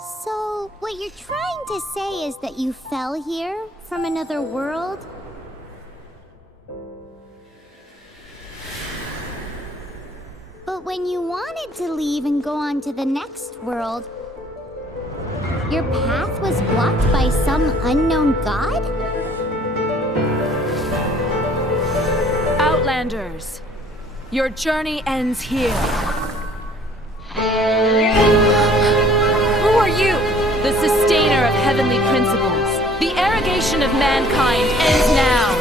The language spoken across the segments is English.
So, what you're trying to say is that you fell here from another world? But when you wanted to leave and go on to the next world, your path was blocked by some unknown god? Outlanders, your journey ends here. Who are you? The sustainer of heavenly principles. The arrogation of mankind ends now.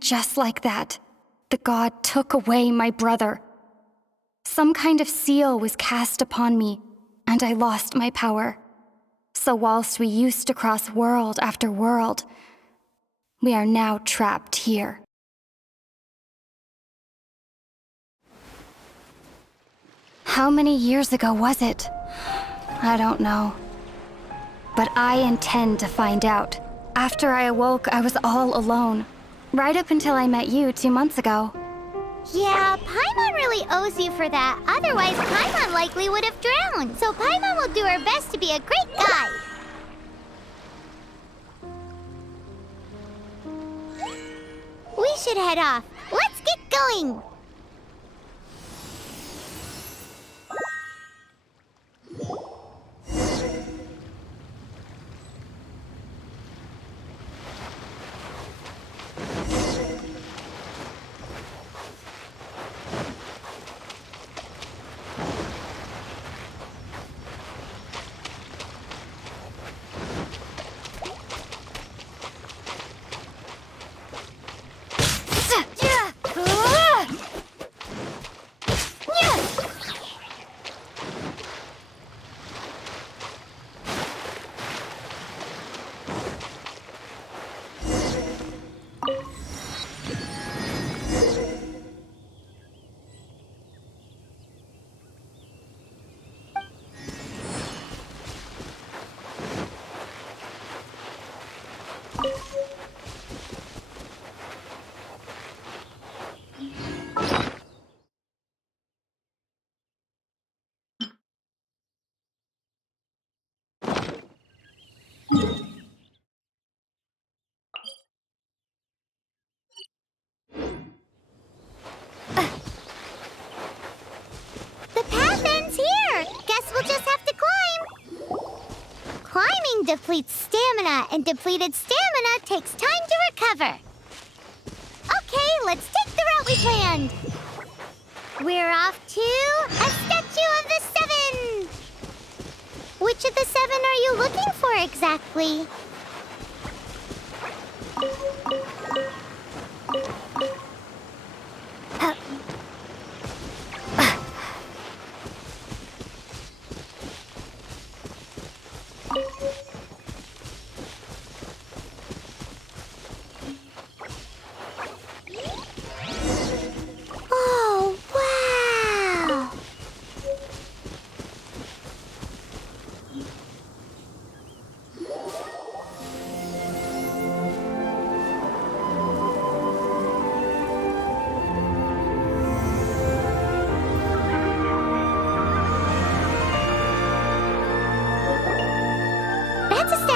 Just like that, the god took away my brother. Some kind of seal was cast upon me, and I lost my power. So whilst we used to cross world after world, we are now trapped here. How many years ago was it? I don't know. But I intend to find out. After I awoke, I was all alone. Right up until I met you 2 months ago. Yeah, Paimon really owes you for that. Otherwise, Paimon likely would have drowned. So Paimon will do her best to be a great guide. We should head off. Let's get going. Depletes stamina, and depleted stamina takes time to recover. Okay, let's take the route we planned. We're off to a statue of the seven. Which of the seven are you looking for exactly?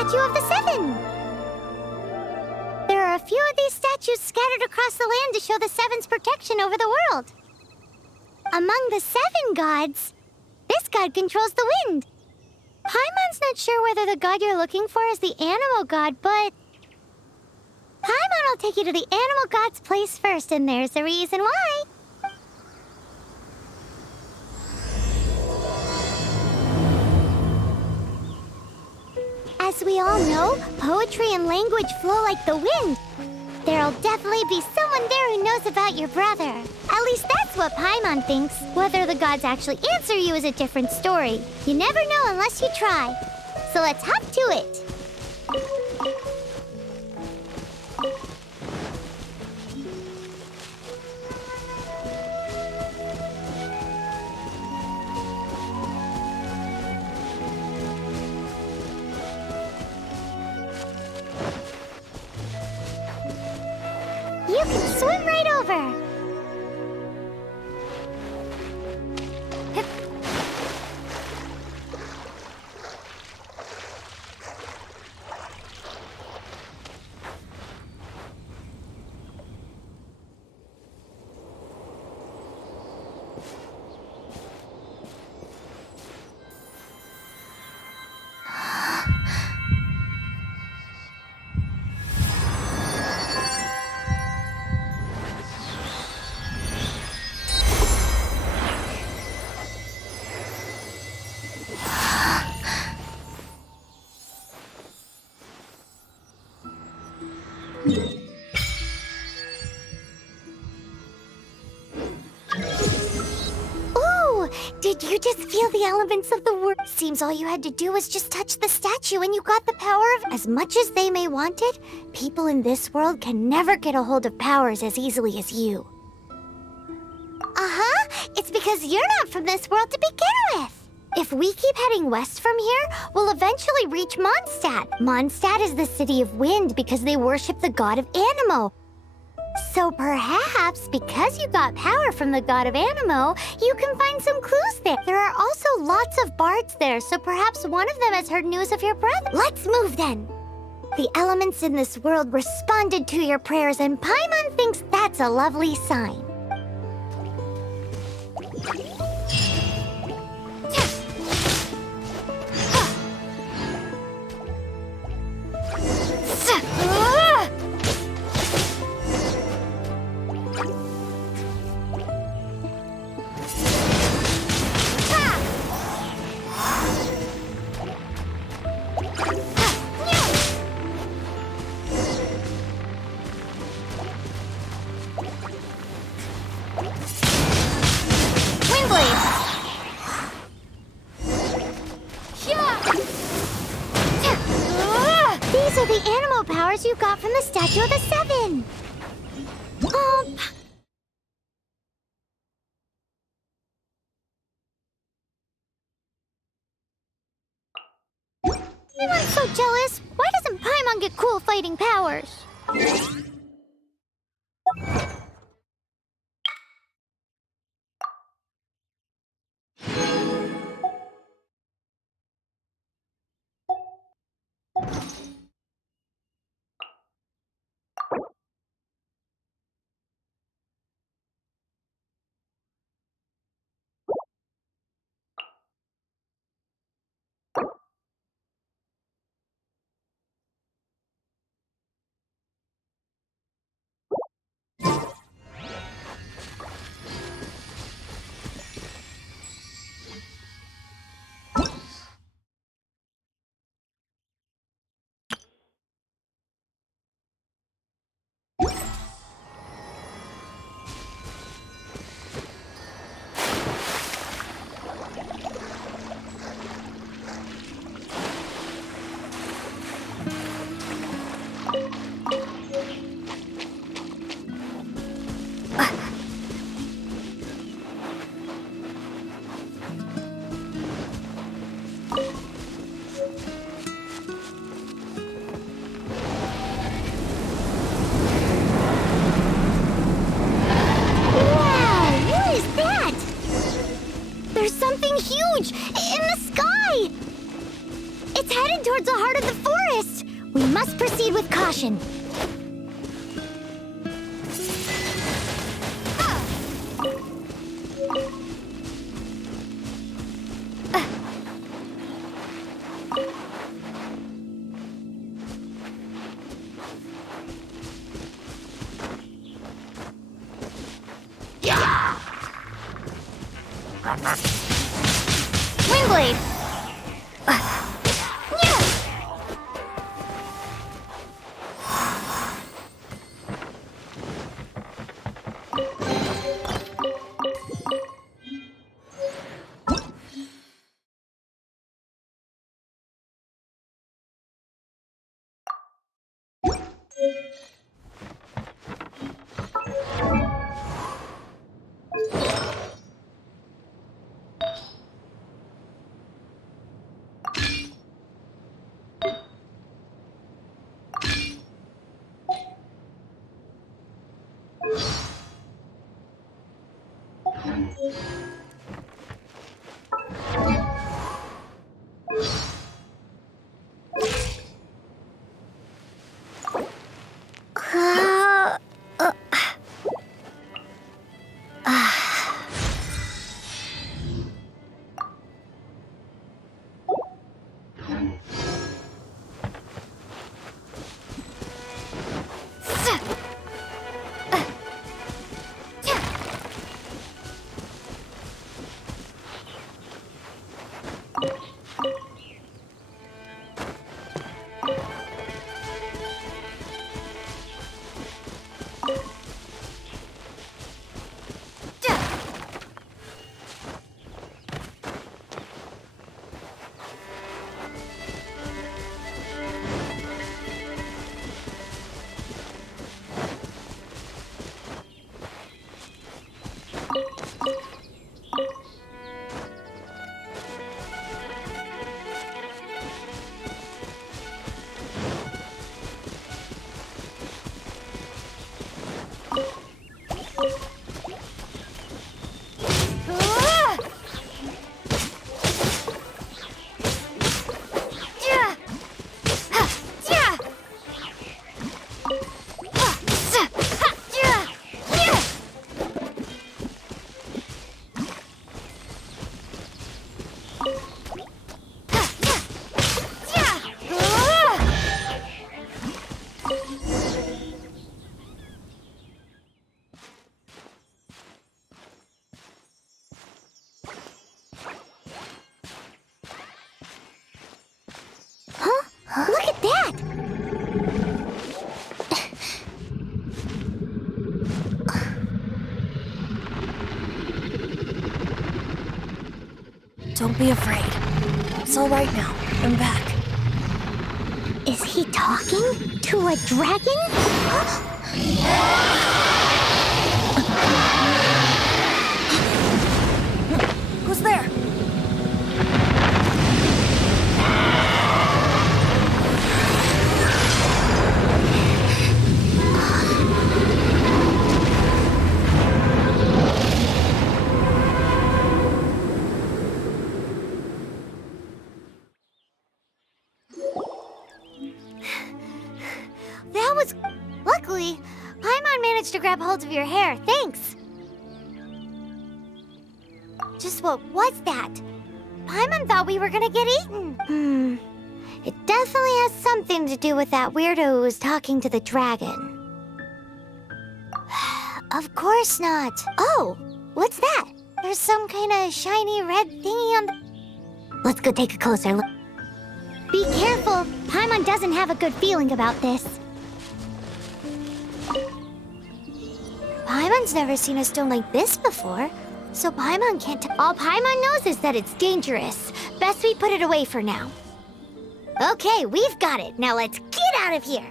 statue of the Seven. There are a few of these statues scattered across the land to show the Seven's protection over the world. Among the 7 gods, this god controls the wind. Paimon's not sure whether the god you're looking for is the animal god, but Paimon will take you to the animal god's place first, and there's the reason why. As we all know, poetry and language flow like the wind. There'll definitely be someone there who knows about your brother. At least that's what Paimon thinks. Whether the gods actually answer you is a different story. You never know unless you try. So let's hop to it. You can swim right over. Did you just feel the elements of the world? Seems all you had to do was just touch the statue and you got the power of... As much as they may want it, people in this world can never get a hold of powers as easily as you. Uh-huh. It's because you're not from this world to begin with. If we keep heading west from here, we'll eventually reach Mondstadt. Mondstadt is the city of wind because they worship the god of Anemo. So perhaps, because you got power from the god of Anemo, you can find some clues there. There are also lots of bards there, so perhaps one of them has heard news of your brother. Let's move then. The elements in this world responded to your prayers, and Paimon thinks that's a lovely sign. These are the animal powers you got from the Statue of the Seven. I'm so jealous. Why doesn't Paimon get cool fighting powers? Proceed with caution. Windblade! Look at that! Don't be afraid. It's all right now. I'm back. Is he talking to a dragon? Who's there? That was... Luckily, Paimon managed to grab hold of your hair. Thanks. Just what was that? Paimon thought we were gonna get eaten. It definitely has something to do with that weirdo who was talking to the dragon. Of course not. Oh, what's that? There's some kind of shiny red thingy on the... Let's go take a closer look. Be careful. Paimon doesn't have a good feeling about this. Paimon's never seen a stone like this before, so Paimon can't... All Paimon knows is that it's dangerous. Best we put it away for now. Okay, we've got it. Now let's get out of here.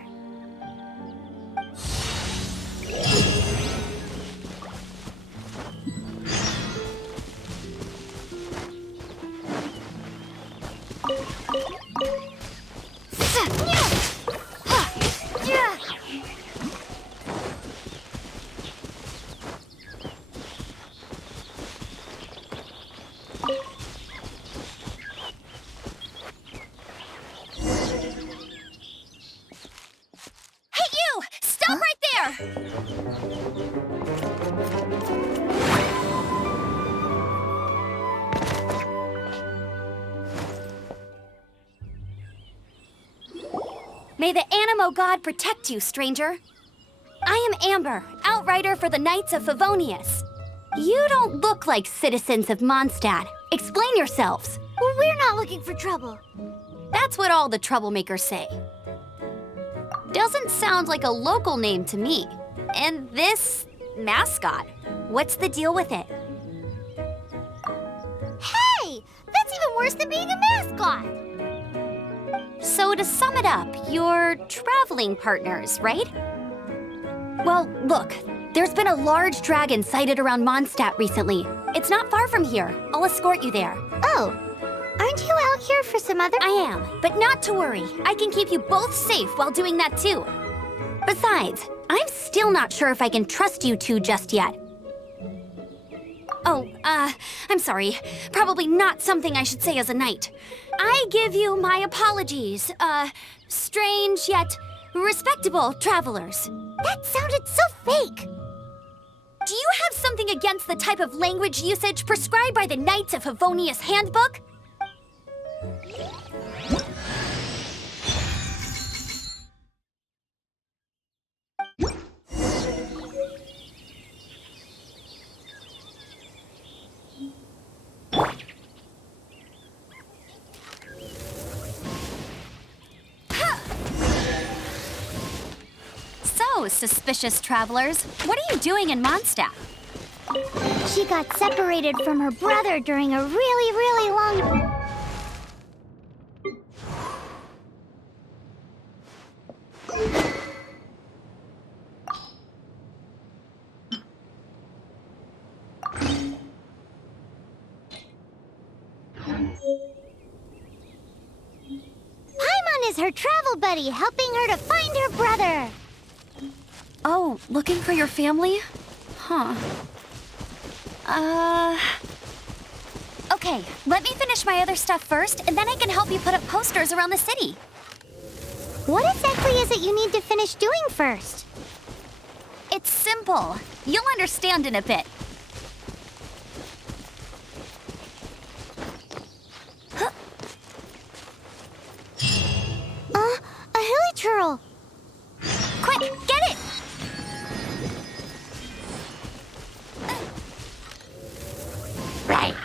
May the Animo god protect you, stranger. I am Amber, outrider for the Knights of Favonius. You don't look like citizens of Mondstadt. Explain yourselves. Well, we're not looking for trouble. That's what all the troublemakers say. Doesn't sound like a local name to me. And this mascot, what's the deal with it? Hey! That's even worse than being a mascot! So to sum it up, you're traveling partners, right? Well, look, there's been a large dragon sighted around Mondstadt recently. It's not far from here. I'll escort you there. Oh, aren't you out here for some other— I am, but not to worry. I can keep you both safe while doing that too. Besides, I'm still not sure if I can trust you two just yet. Oh, I'm sorry. Probably not something I should say as a knight. I give you my apologies, strange yet respectable travelers. That sounded so fake! Do you have something against the type of language usage prescribed by the Knights of Favonius Handbook? So, suspicious travelers, what are you doing in Mondstadt? She got separated from her brother during a really long— Paimon is her travel buddy, helping her to find her brother. Oh, looking for your family? Huh. Okay, let me finish my other stuff first, and then I can help you put up posters around the city. What exactly is it you need to finish doing first? It's simple. You'll understand in a bit. A hilichurl. Quick, get it! Right.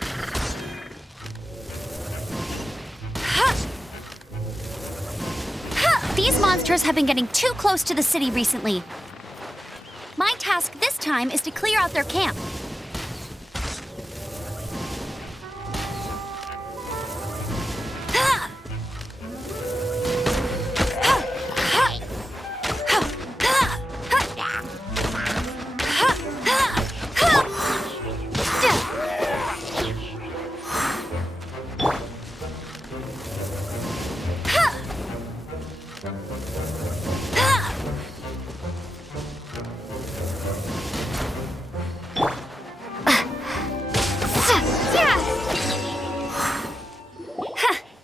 These monsters have been getting too close to the city recently. My task this time is to clear out their camp.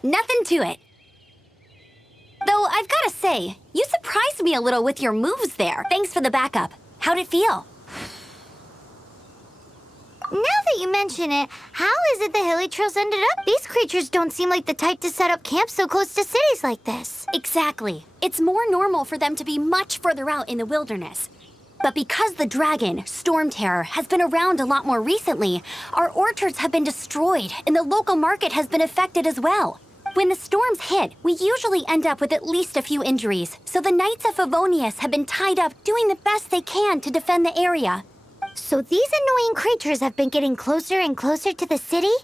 Nothing to it. Though I've got to say, you surprised me a little with your moves there. Thanks for the backup. How'd it feel? Now that you mention it, how is it the hilichurls ended up? These creatures don't seem like the type to set up camp so close to cities like this. Exactly. It's more normal for them to be much further out in the wilderness. But because the dragon, Storm Terror, has been around a lot more recently, our orchards have been destroyed and the local market has been affected as well. When the storms hit, we usually end up with at least a few injuries, so the Knights of Favonius have been tied up doing the best they can to defend the area. So these annoying creatures have been getting closer and closer to the city?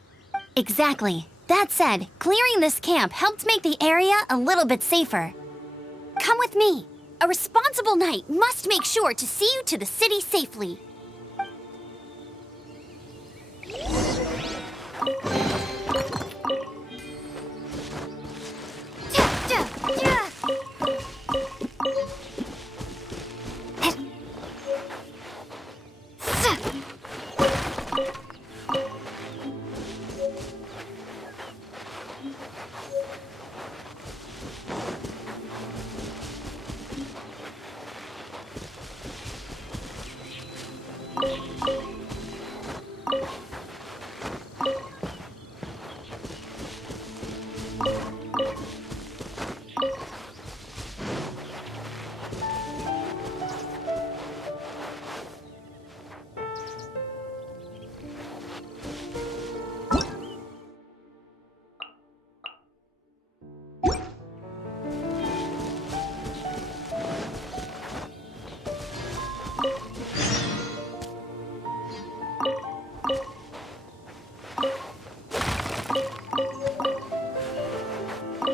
Exactly. That said, clearing this camp helped make the area a little bit safer. Come with me. A responsible knight must make sure to see you to the city safely.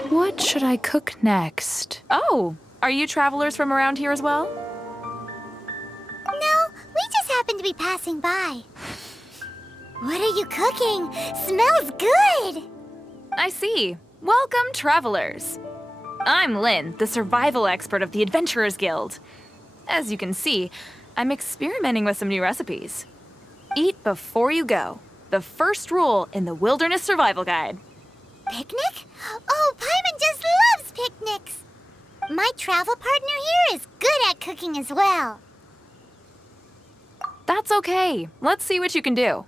What should I cook next? Oh, are you travelers from around here as well? No, we just happen to be passing by. What are you cooking? Smells good! I see. Welcome, travelers. I'm Lynn, the survival expert of the Adventurers Guild. As you can see, I'm experimenting with some new recipes. Eat before you go. The first rule in the Wilderness Survival Guide. Picnic? Oh, Paimon just loves picnics! My travel partner here is good at cooking as well. That's okay. Let's see what you can do.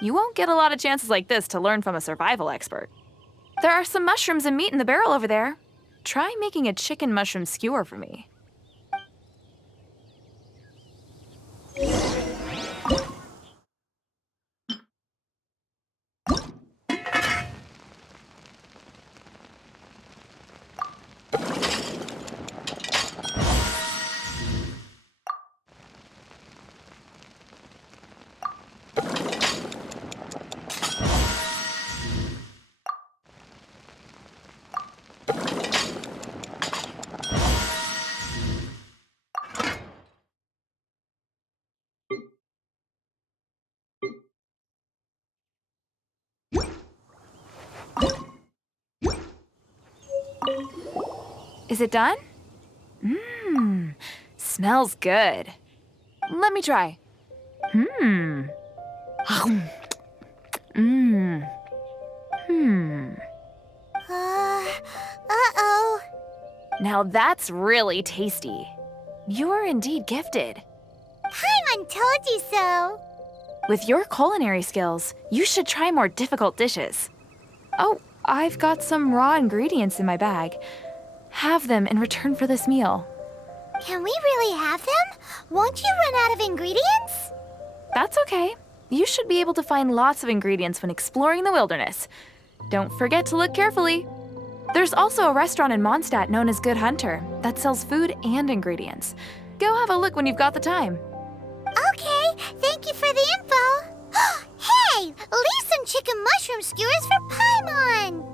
You won't get a lot of chances like this to learn from a survival expert. There are some mushrooms and meat in the barrel over there. Try making a chicken mushroom skewer for me. Is it done? Mmm, smells good. Let me try. Mmm. Mmm. Hmm. Uh-oh. Now that's really tasty. You're indeed gifted. Paimon told you so. With your culinary skills, you should try more difficult dishes. Oh, I've got some raw ingredients in my bag. Have them in return for this meal. Can we really have them? Won't you run out of ingredients? That's okay. You should be able to find lots of ingredients when exploring the wilderness. Don't forget to look carefully. There's also a restaurant in Mondstadt known as Good Hunter that sells food and ingredients. Go have a look when you've got the time. Okay, thank you for the info. Hey, leave some chicken mushroom skewers for Paimon.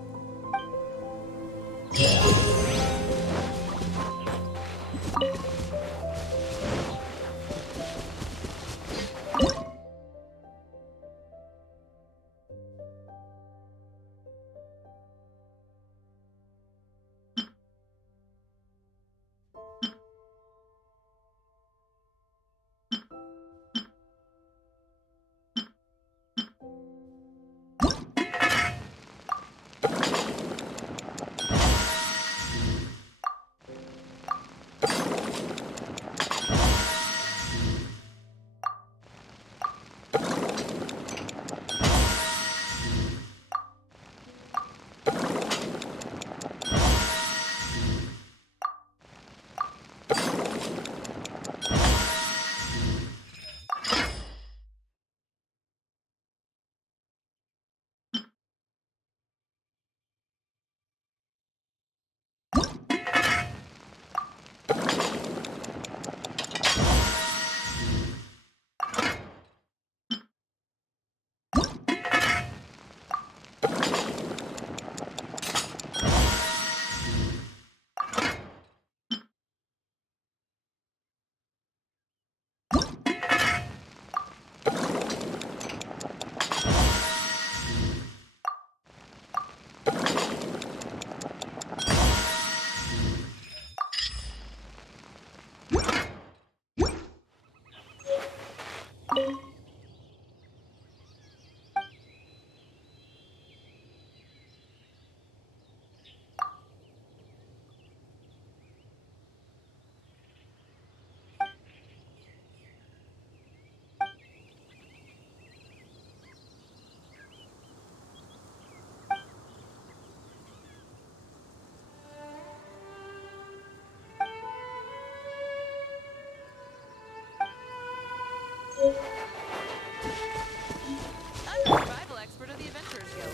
I'm the survival expert of the Adventurers Guild.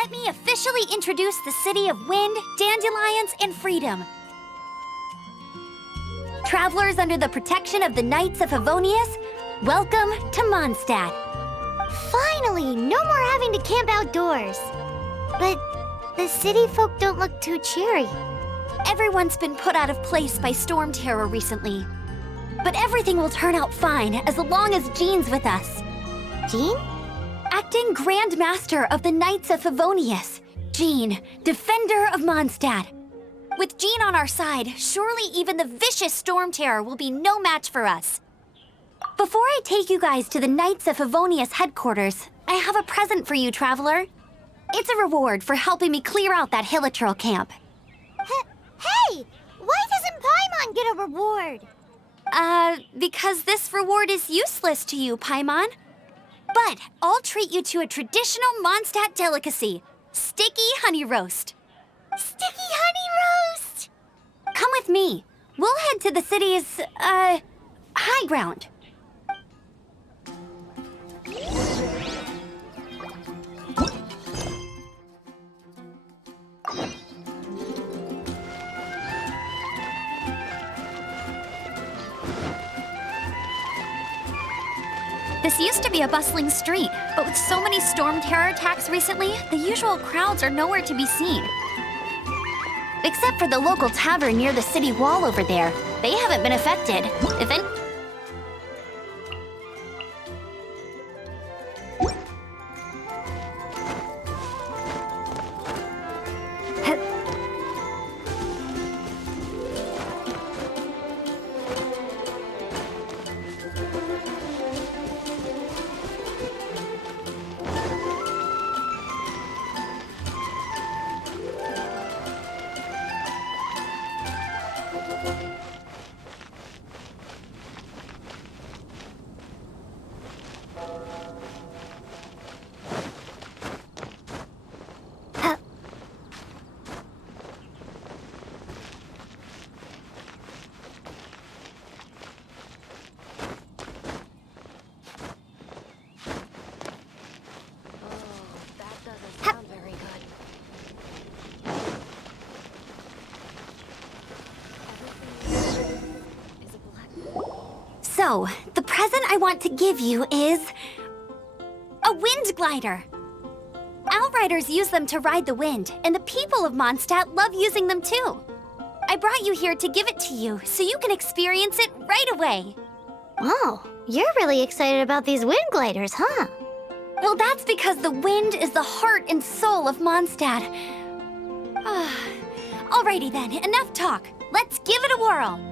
let me officially introduce the city of wind, dandelions, and freedom. Travelers under the protection of the Knights of Favonius, welcome to Mondstadt. Finally, no more having to camp outdoors. But the city folk don't look too cheery. Everyone's been put out of place by storm terror recently. But everything will turn out fine as long as Jean's with us. Jean? Acting Grand Master of the Knights of Favonius, Jean, Defender of Mondstadt. With Jean on our side, surely even the vicious storm terror will be no match for us. Before I take you guys to the Knights of Favonius headquarters, I have a present for you, Traveler. It's a reward for helping me clear out that Hilichurl camp. Hey! Why doesn't Paimon get a reward? Because this reward is useless to you, Paimon. But I'll treat you to a traditional Mondstadt delicacy, sticky honey roast. Sticky honey roast! Come with me. We'll head to the city's, high ground. This used to be a bustling street, but with so many storm terror attacks recently, the usual crowds are nowhere to be seen. Except for the local tavern near the city wall over there. They haven't been affected. If any... So, the present I want to give you is... a wind glider. Outriders use them to ride the wind, and the people of Mondstadt love using them too. I brought you here to give it to you, so you can experience it right away. Oh, you're really excited about these wind gliders, huh? Well, that's because the wind is the heart and soul of Mondstadt. Alrighty then, enough talk. Let's give it a whirl.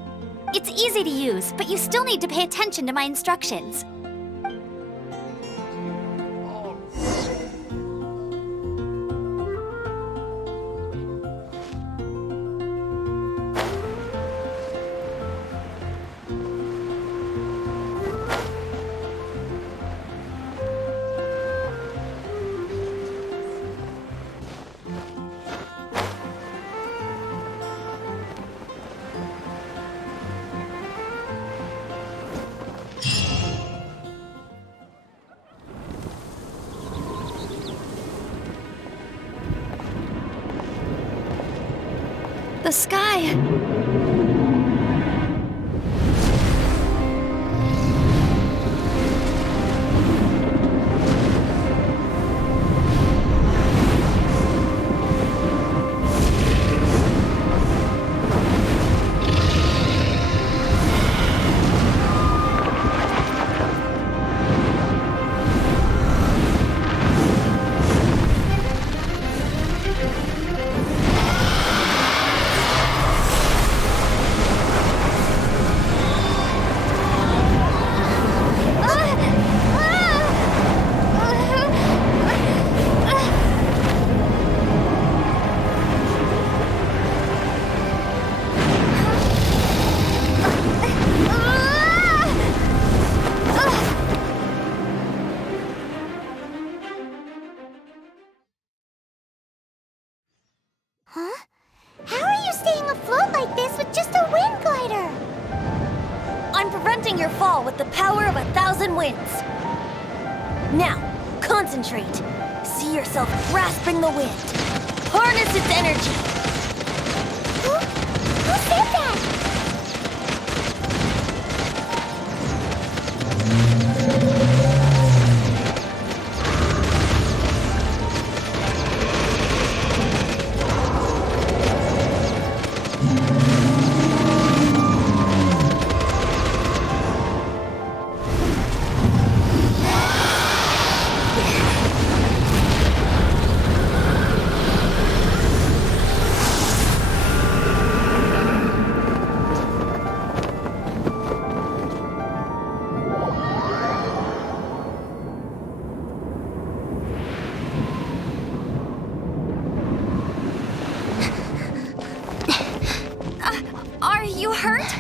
It's easy to use, but you still need to pay attention to my instructions. The sky. Huh? How are you staying afloat like this with just a wind glider? I'm preventing your fall with the power of 1,000 winds. Now, concentrate. See see yourself grasping the wind. Harness its energy. Who said that? Are you hurt?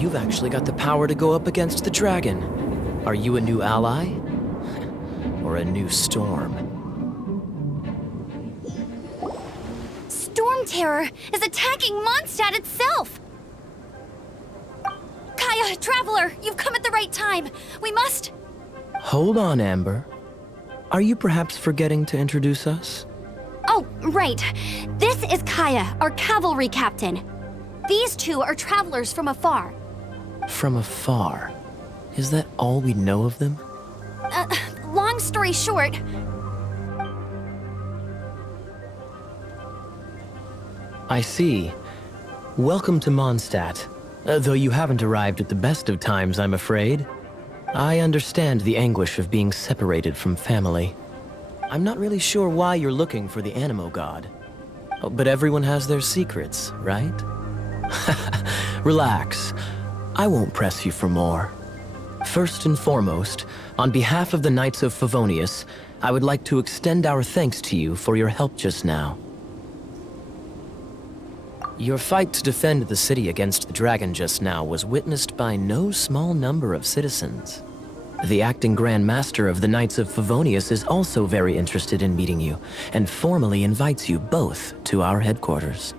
You've actually got the power to go up against the dragon. Are you a new ally? Or a new storm? Storm Terror is attacking Mondstadt itself! Kaya, Traveler, you've come at the right time. We must... Hold on, Amber. Are you perhaps forgetting to introduce us? Oh, right. This is Kaya, our cavalry captain. These two are travelers from afar. From afar. Is that all we know of them? Long story short... I see. Welcome to Mondstadt. Though you haven't arrived at the best of times, I'm afraid. I understand the anguish of being separated from family. I'm not really sure why you're looking for the Animo God. Oh, but everyone has their secrets, right? Relax. I won't press you for more. First and foremost, on behalf of the Knights of Favonius, I would like to extend our thanks to you for your help just now. Your fight to defend the city against the dragon just now was witnessed by no small number of citizens. The acting Grand Master of the Knights of Favonius is also very interested in meeting you, and formally invites you both to our headquarters.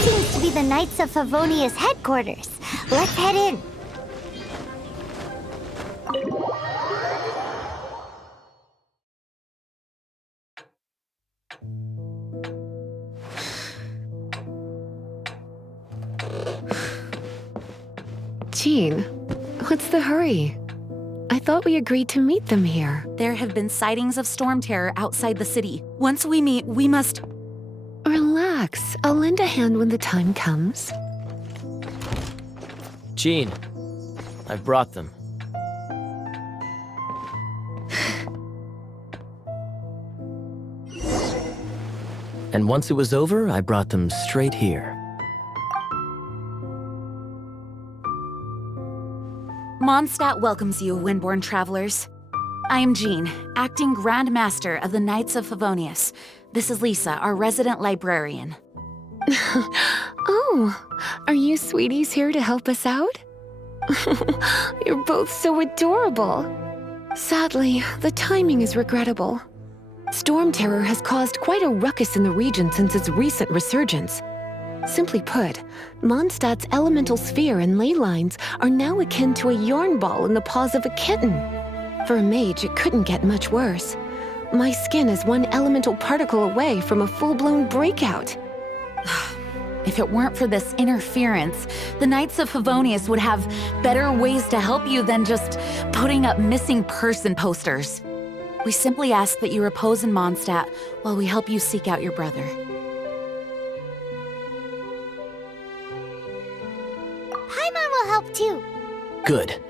seems to be the Knights of Favonia's headquarters. Let's head in. Jean, what's the hurry? I thought we agreed to meet them here. There have been sightings of storm terror outside the city. Once we meet, we must... Relax. I'll lend a hand when the time comes. Jean, I've brought them. And once it was over, I brought them straight here. Mondstadt welcomes you, Windborn travelers. I am Jean, acting Grand Master of the Knights of Favonius. This is Lisa, our resident librarian. Oh, are you sweeties here to help us out? You're both so adorable. Sadly, the timing is regrettable. Storm terror has caused quite a ruckus in the region since its recent resurgence. Simply put, Mondstadt's elemental sphere and ley lines are now akin to a yarn ball in the paws of a kitten. For a mage, it couldn't get much worse. My skin is one elemental particle away from a full-blown breakout. If it weren't for this interference, the Knights of Favonius would have better ways to help you than just putting up missing person posters. We simply ask that you repose in Mondstadt while we help you seek out your brother. Paimon will help too. Good.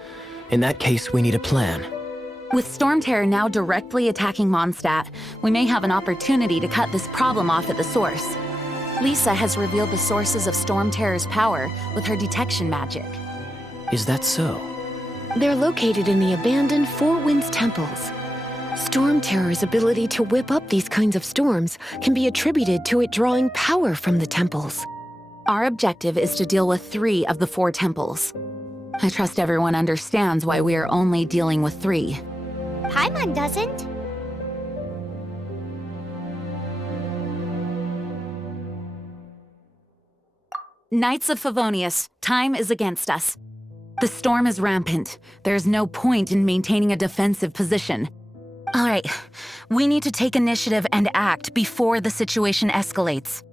In that case, we need a plan. With storm terror now directly attacking Mondstadt, we may have an opportunity to cut this problem off at the source. Lisa has revealed the sources of storm terror's power with her detection magic. Is that so? They're located in the abandoned Four Winds temples. Storm terror's ability to whip up these kinds of storms can be attributed to it drawing power from the temples. Our objective is to deal with 3 of the 4 temples. I trust everyone understands why we are only dealing with 3. Paimon doesn't. Knights of Favonius, time is against us. The storm is rampant. There's no point in maintaining a defensive position. All right, we need to take initiative and act before the situation escalates.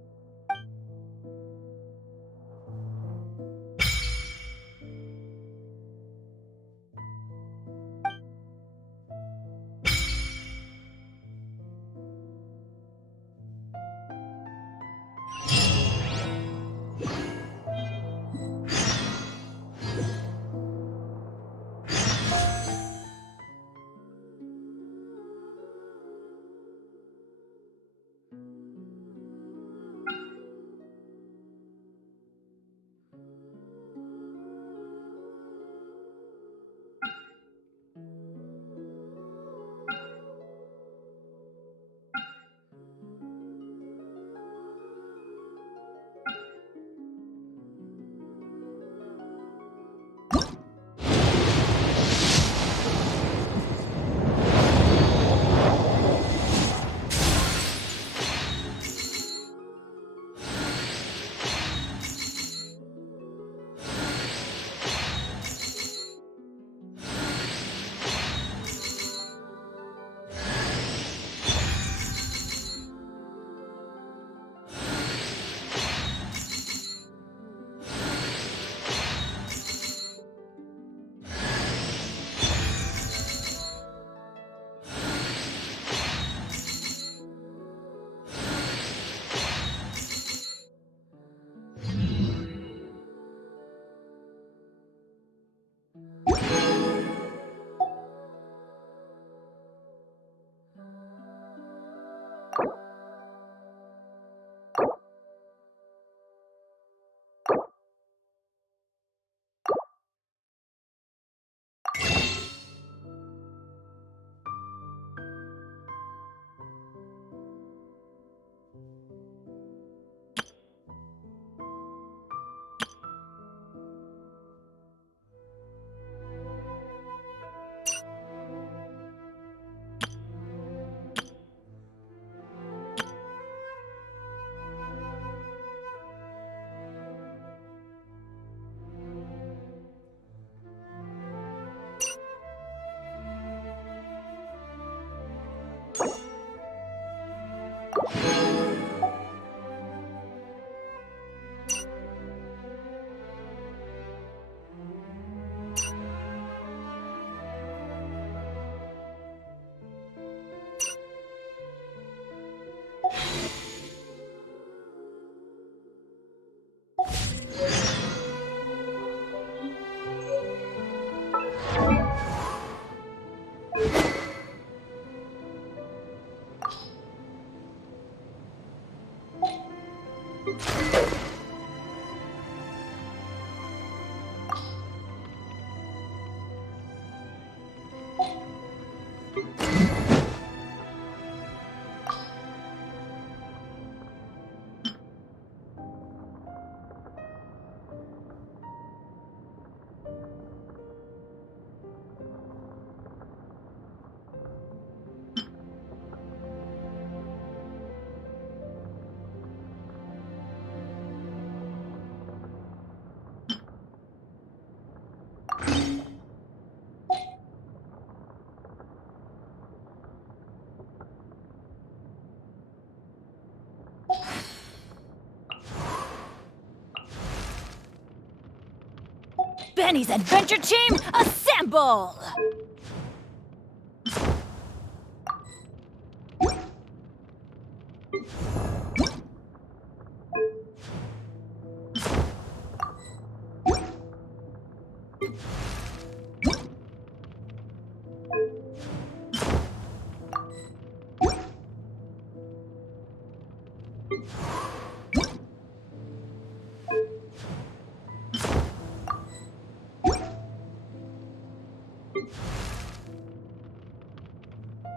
Benny's adventure team, assemble!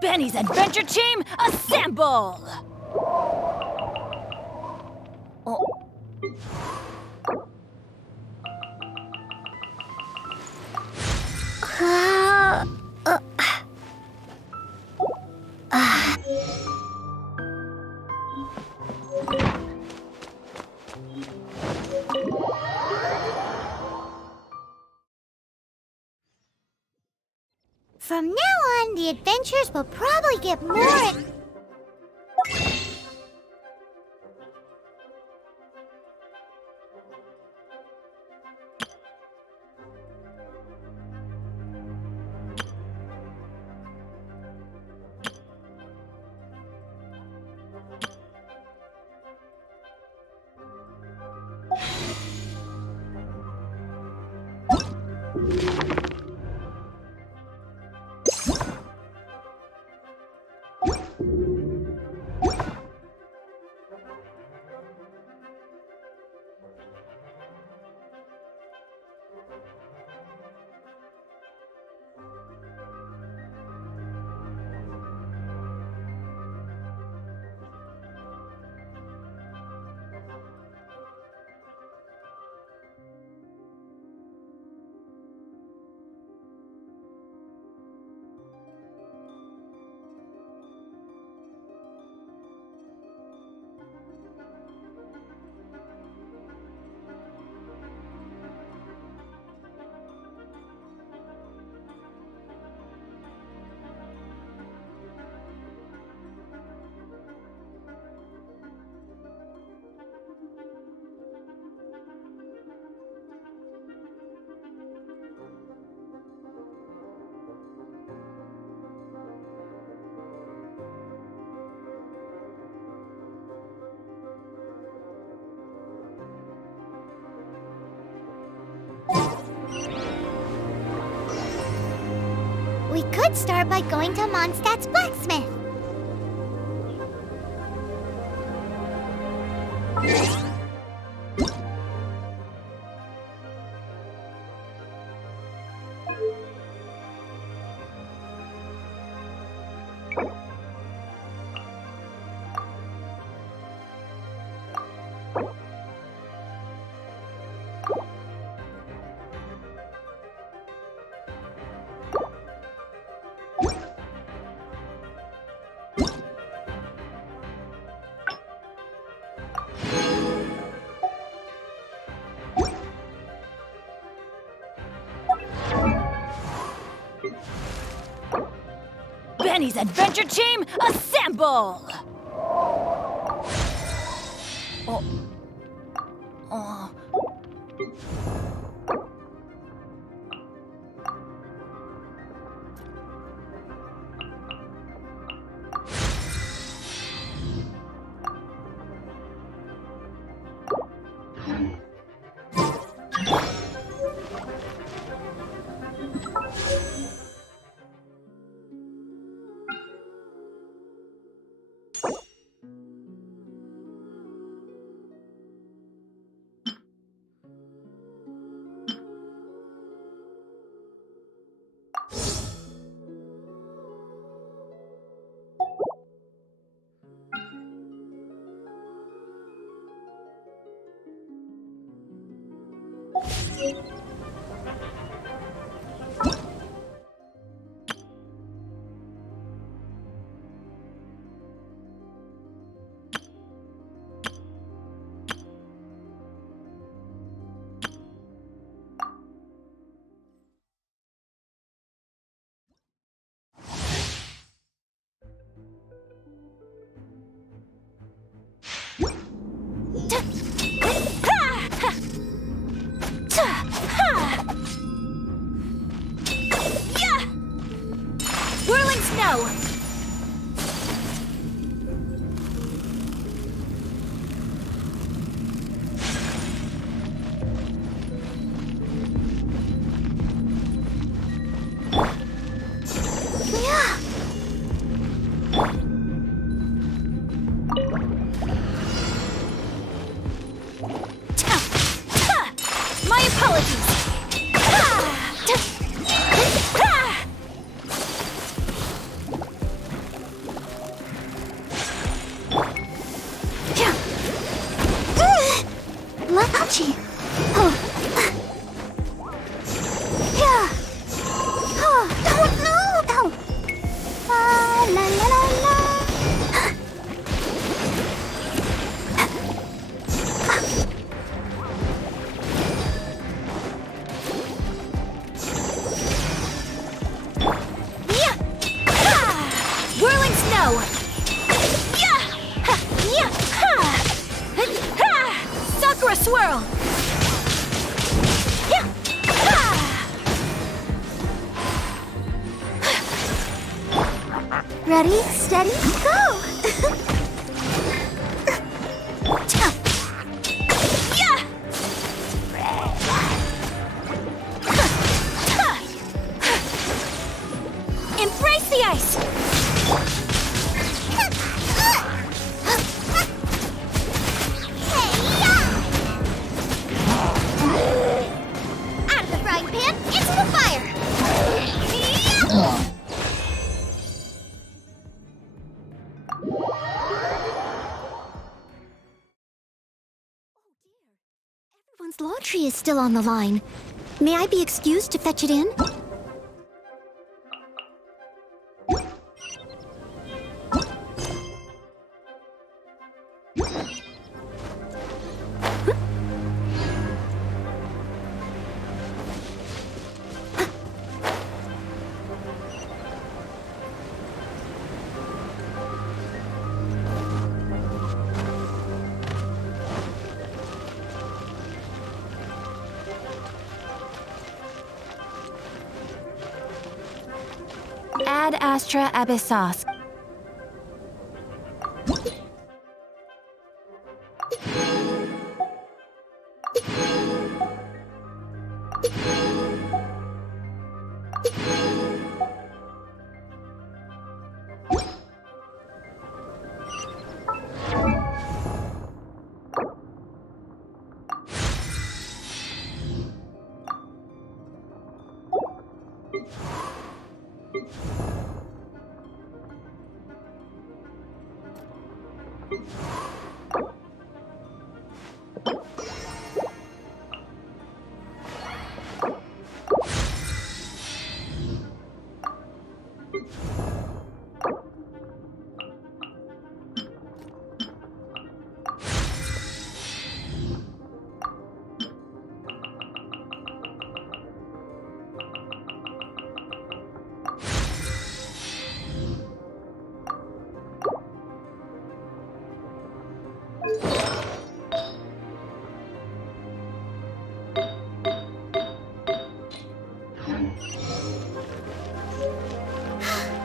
Benny's adventure team, assemble! From now on, the adventures will probably get more... We could start by going to Mondstadt's blacksmith. Benny's adventure team, assemble! snow! My apologies! Ouchie! Oh. Yeah. Oh, no! Oh. La la la la. Yeah. Whirling snow! Yeah. Yeah. Sakura swirl! Yeah. Ready, steady, go! Yeah. Embrace the ice! Out of the frying pan, into the fire! Everyone's laundry is still on the line. May I be excused to fetch it in? Ad astra abyssas.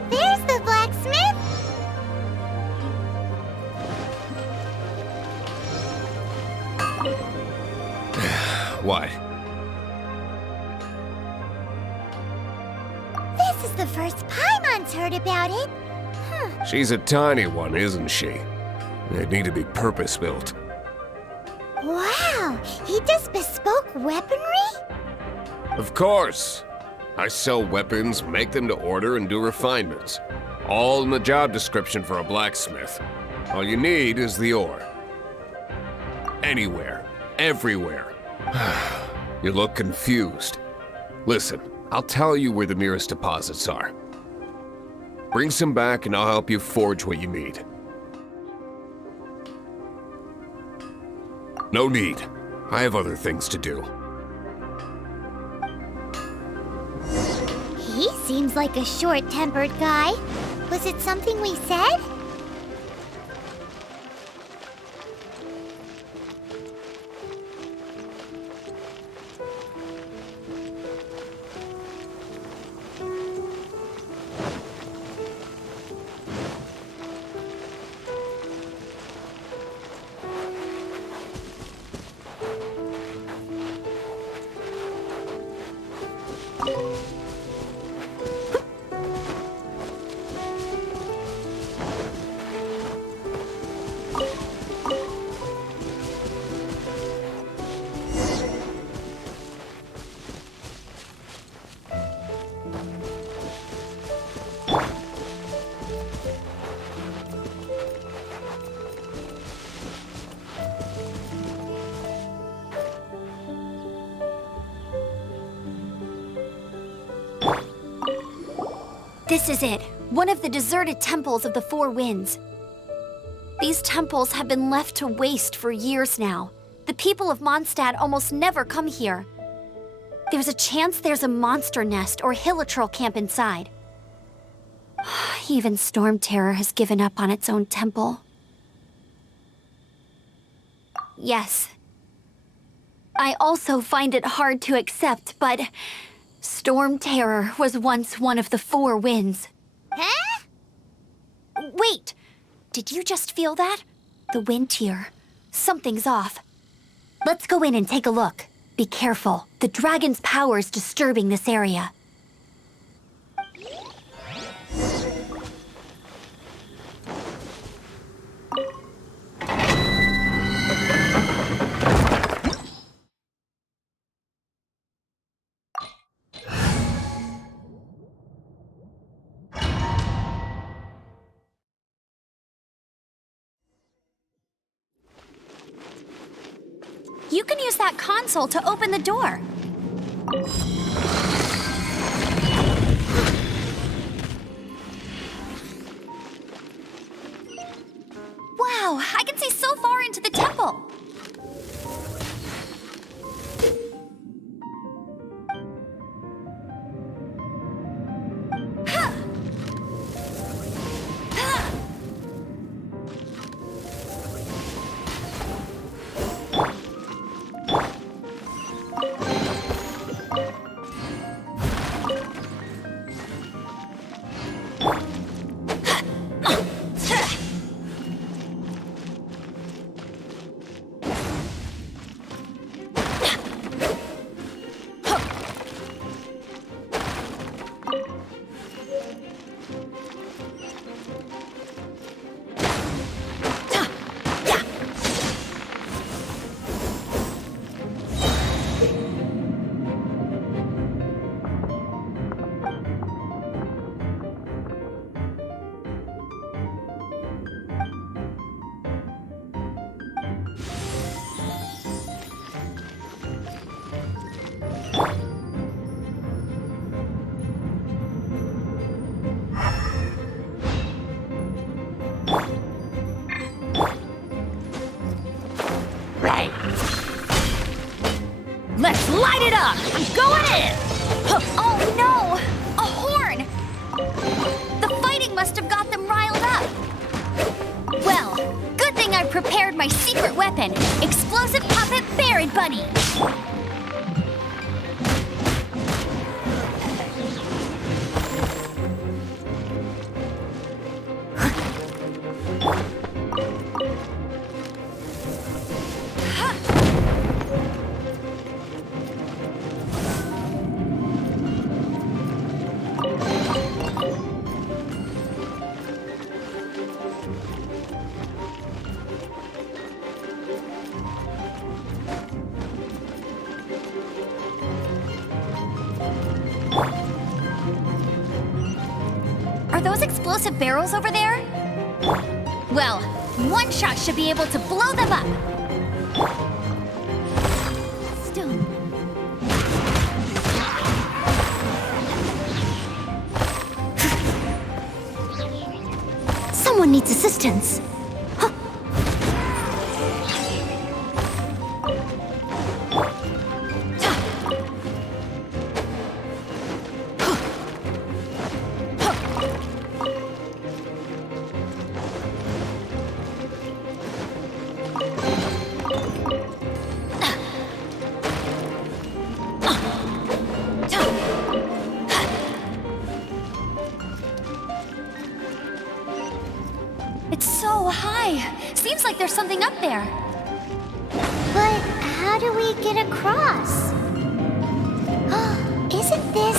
There's the blacksmith! What? This is the first Paimon's heard about it. She's a tiny one, isn't she? They need to be purpose-built. Wow, he does bespoke weaponry? Of course! I sell weapons, make them to order, and do refinements. All in the job description for a blacksmith. All you need is the ore. Anywhere. Everywhere. You look confused. Listen, I'll tell you where the nearest deposits are. Bring some back and I'll help you forge what you need. No need. I have other things to do. He seems like a short-tempered guy. Was it something we said? This is it, one of the deserted temples of the Four Winds. These temples have been left to waste for years now. The people of Mondstadt almost never come here. There's a chance there's a monster nest or hilichurl camp inside. Even Storm Terror has given up on its own temple. Yes. I also find it hard to accept, but Storm Terror was once one of the Four Winds. Huh? Wait! Did you just feel that? The wind here. Something's off. Let's go in and take a look. Be careful. The dragon's power is disturbing this area. You can use that console to open the door. Wow, I can see so far into the temple. Let's light it up! I'm going in! Oh no! A horn! The fighting must have got them riled up. Well, good thing I prepared my secret weapon, explosive puppet Barret Bunny. Are those explosive barrels over there? Well, one shot should be able to blow them up. Still. Someone needs assistance. It's so high. Seems like there's something up there. But how do we get across? Isn't this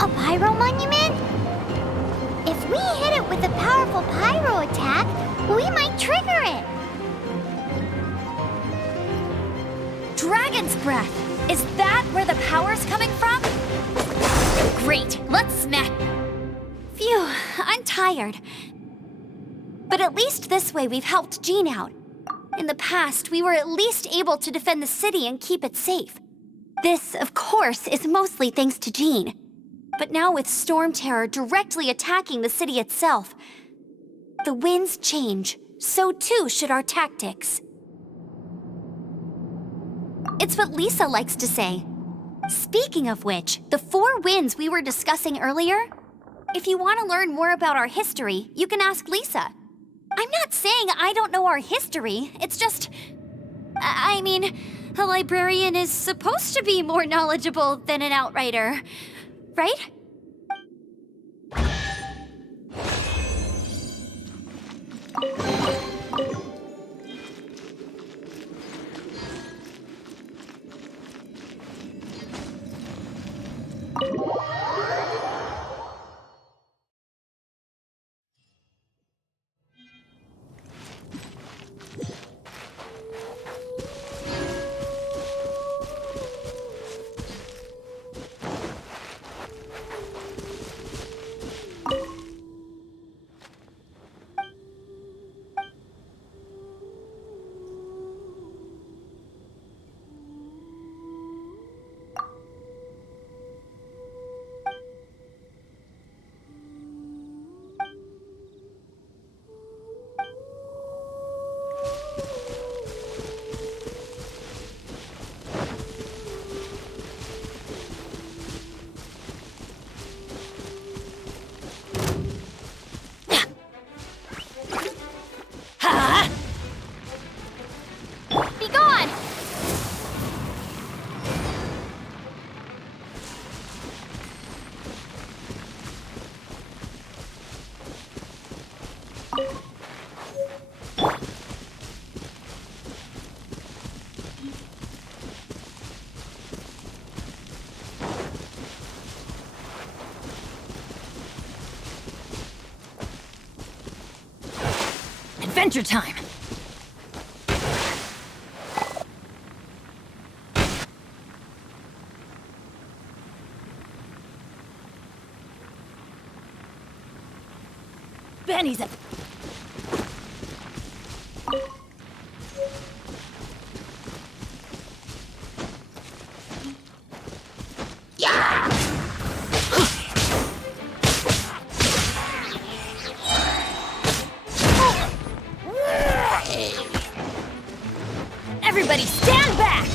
a pyro monument? If we hit it with a powerful pyro attack, we might trigger it. Dragon's breath. Is that where the power's coming from? Great, let's smack. Phew, I'm tired. But at least this way we've helped Jean out. In the past, we were at least able to defend the city and keep it safe. This, of course, is mostly thanks to Jean. But now with storm terror directly attacking the city itself, the winds change, so too should our tactics. It's what Lisa likes to say. Speaking of which, the 4 winds we were discussing earlier, if you want to learn more about our history, you can ask Lisa. I'm not saying I don't know our history, it's just... I mean, a librarian is supposed to be more knowledgeable than an outrider, right? Adventure time! Benny's up. Everybody stand back!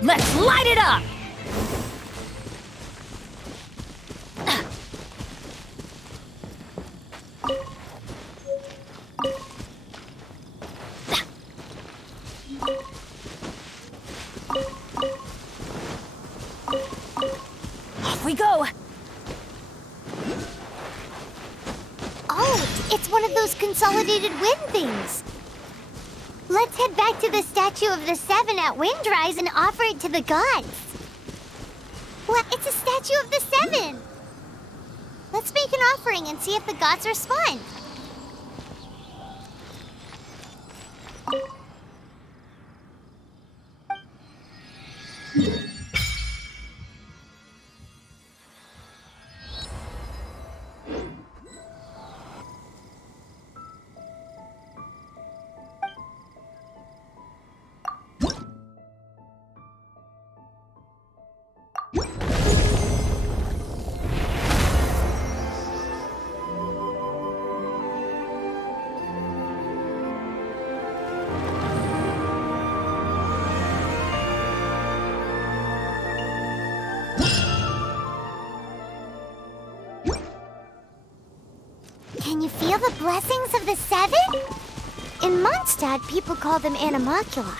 Let's light it up! Off we go! Oh, it's one of those consolidated wind things. Let's head back to the statue of the 7 at Windrise and offer it to the gods. Well, it's a statue of the 7. Let's make an offering and see if the gods respond. Can you feel the blessings of the 7? In Mondstadt, people call them animalculi.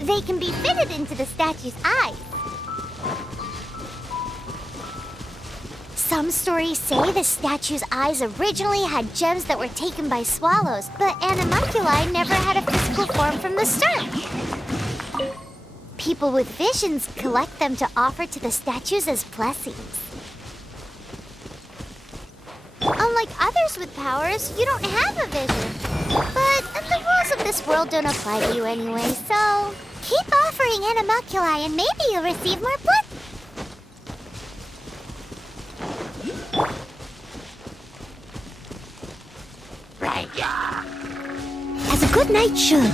They can be fitted into the statue's eyes. Some stories say the statue's eyes originally had gems that were taken by swallows, but animalculi never had a physical form from the start. People with visions collect them to offer to the statues as blessings. Unlike others with powers, you don't have a vision. But the rules of this world don't apply to you anyway, so keep offering animalculi and maybe you'll receive more blood. As a good knight should.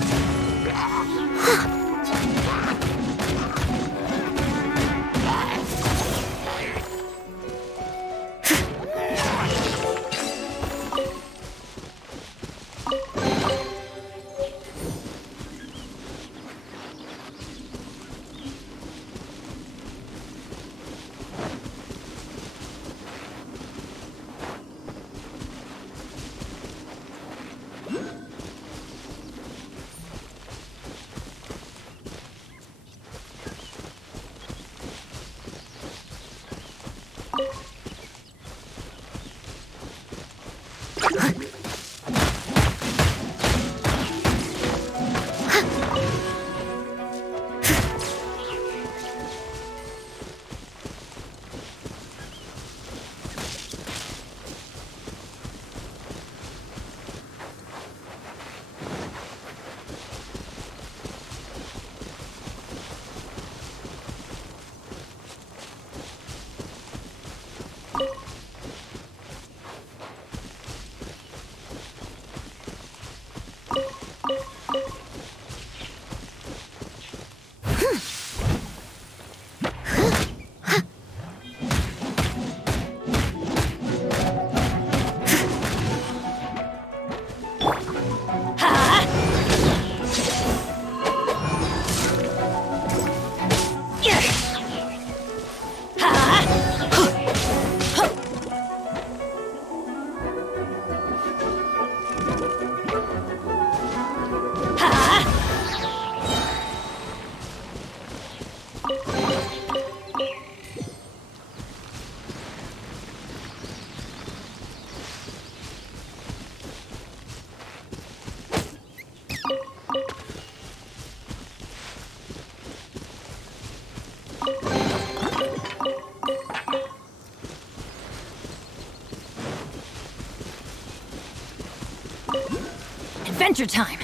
Adventure time!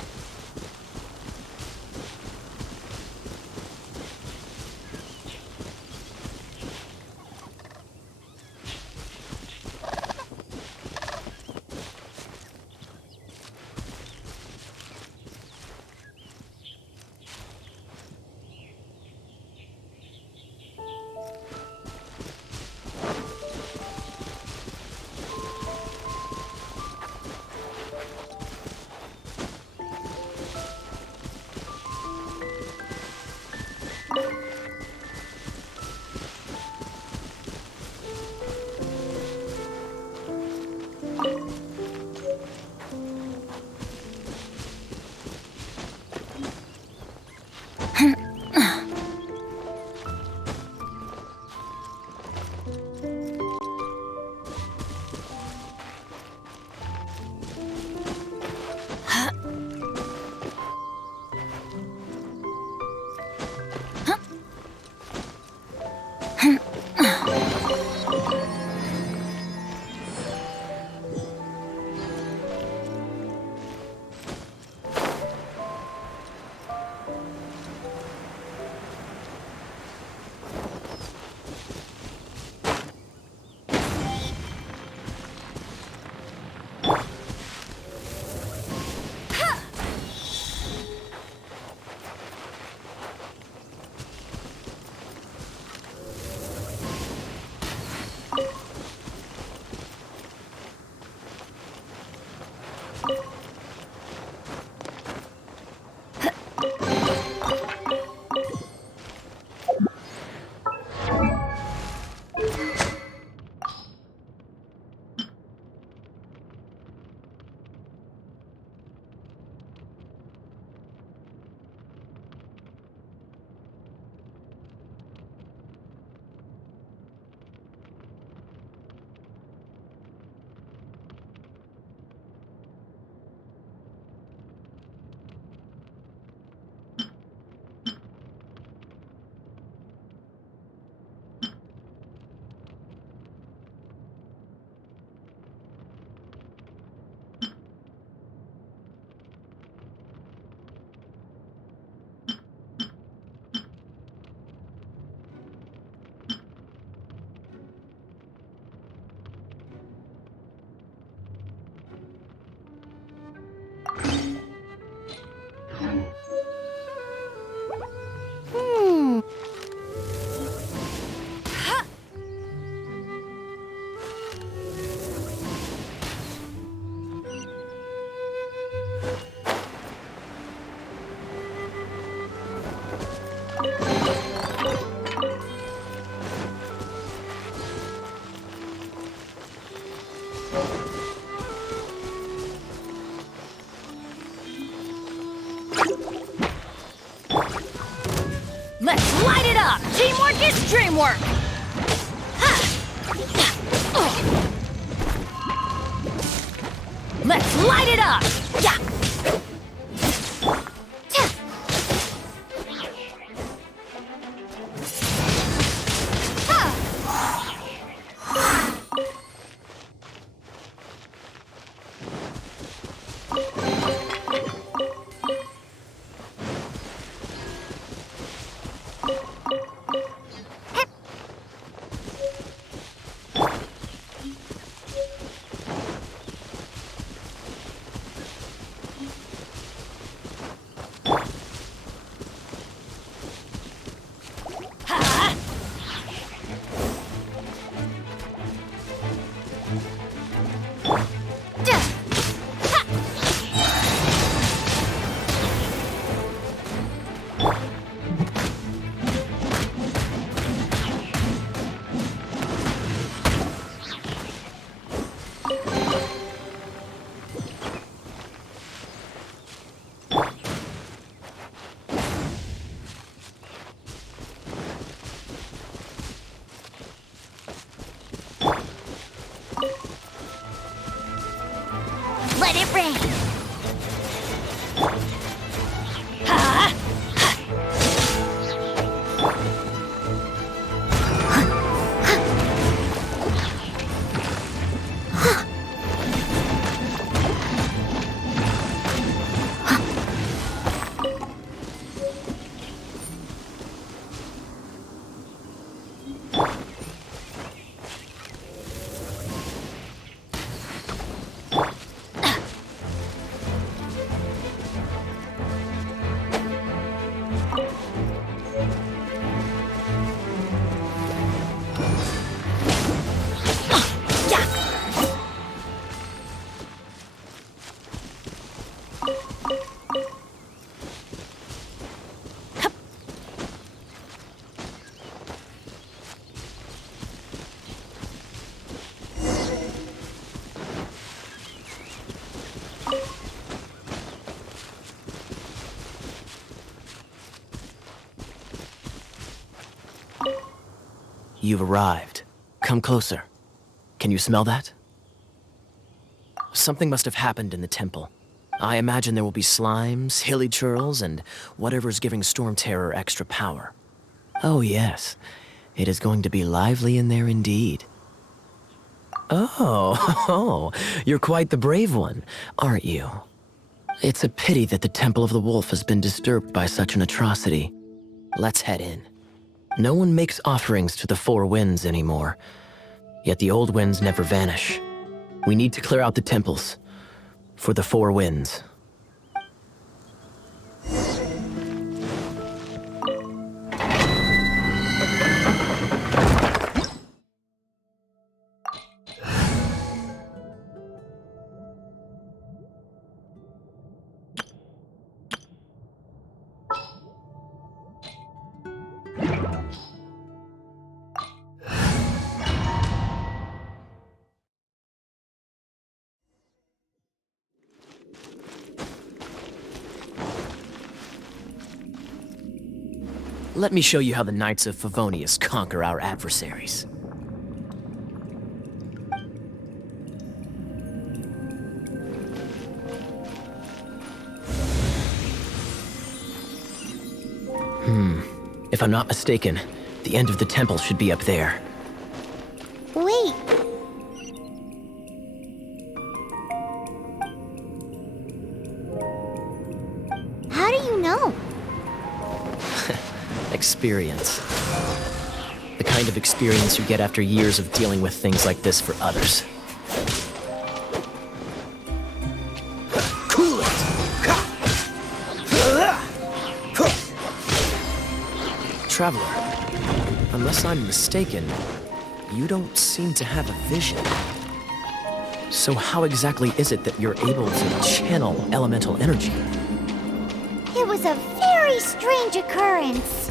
Let's light it up! Teamwork is dreamwork! Let's light it up! Yeah! Let it rain! You've arrived. Come closer. Can you smell that? Something must have happened in the temple. I imagine there will be slimes, hilly churls, and whatever's giving Storm Terror extra power. Oh yes, it is going to be lively in there indeed. Oh, you're quite the brave one, aren't you? It's a pity that the Temple of the Wolf has been disturbed by such an atrocity. Let's head in. No one makes offerings to the Four Winds anymore, yet the old winds never vanish. We need to clear out the temples for the Four Winds. Let me show you how the Knights of Favonius conquer our adversaries. If I'm not mistaken, the end of the temple should be up there. Wait. How do you know? Experience. The kind of experience you get after years of dealing with things like this for others. Cool it! Traveler, unless I'm mistaken, you don't seem to have a vision. So how exactly is it that you're able to channel elemental energy? It was a very strange occurrence.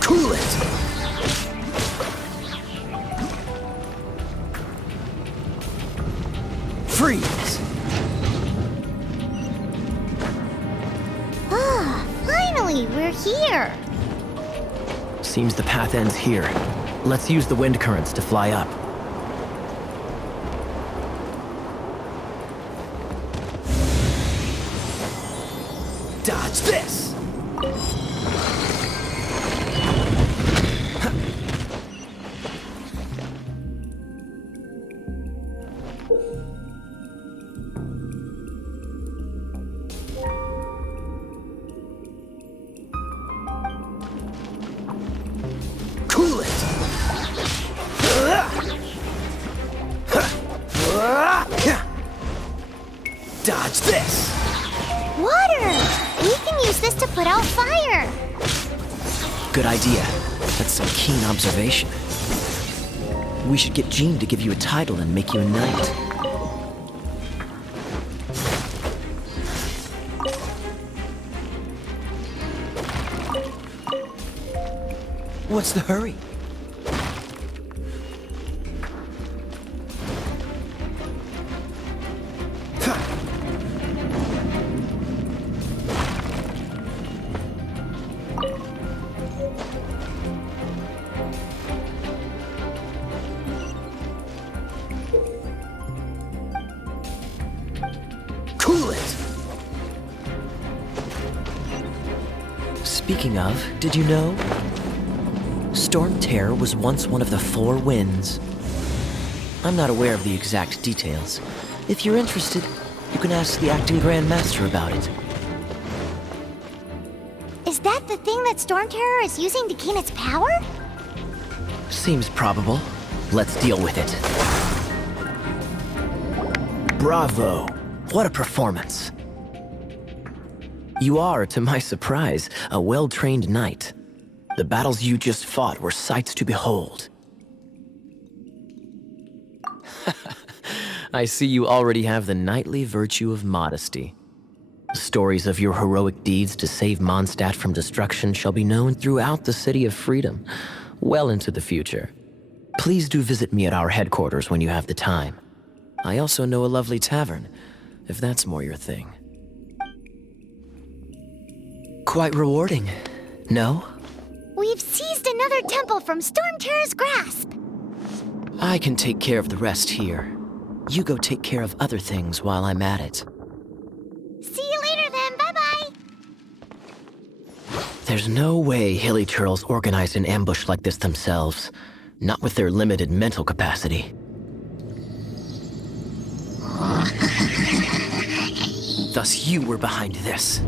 Cool it! Freeze! Ah, finally, we're here. Seems the path ends here. Let's use the wind currents to fly up. Dodge this! Cool it! Dodge this! Water! We can use this to put out fire. Good idea. That's some keen observation. We should get Jean to give you a title and make you a knight. What's the hurry? Cool it! Speaking of, did you know? Storm Terror was once one of the 4 winds. I'm not aware of the exact details. If you're interested, you can ask the acting Grand Master about it. Is that the thing that Storm Terror is using to gain its power? Seems probable. Let's deal with it. Bravo! What a performance! You are, to my surprise, a well-trained knight. The battles you just fought were sights to behold. I see you already have the knightly virtue of modesty. Stories of your heroic deeds to save Mondstadt from destruction shall be known throughout the City of Freedom, well into the future. Please do visit me at our headquarters when you have the time. I also know a lovely tavern, if that's more your thing. Quite rewarding, no? We've seized another temple from Storm Terror's grasp. I can take care of the rest here. You go take care of other things while I'm at it. See you later then, bye-bye. There's no way Hilly Turtles organized an ambush like this themselves. Not with their limited mental capacity. Thus you were behind this.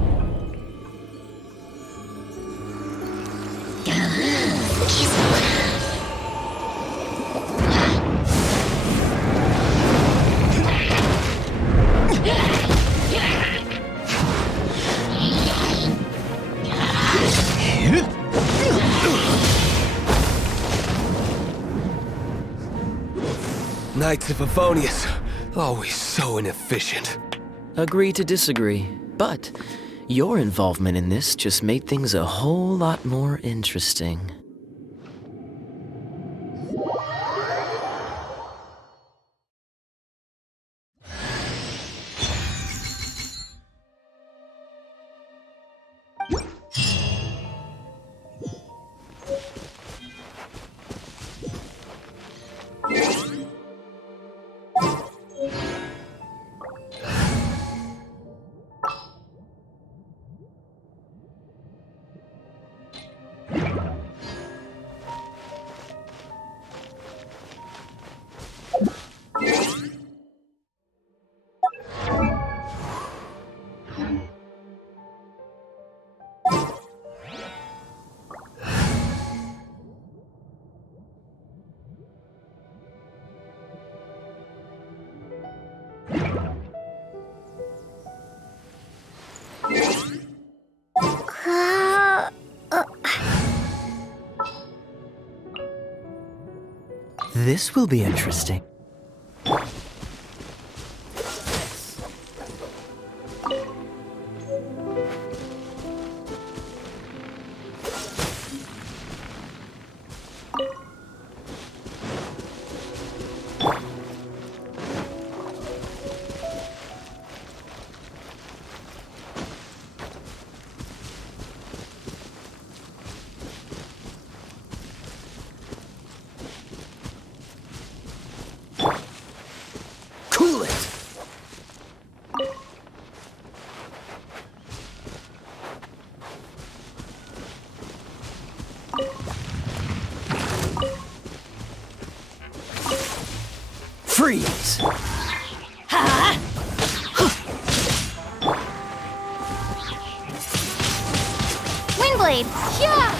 Knights of Favonius, always so inefficient. Agree to disagree, but your involvement in this just made things a whole lot more interesting. This will be interesting. Freeze! Windblade! Yeah!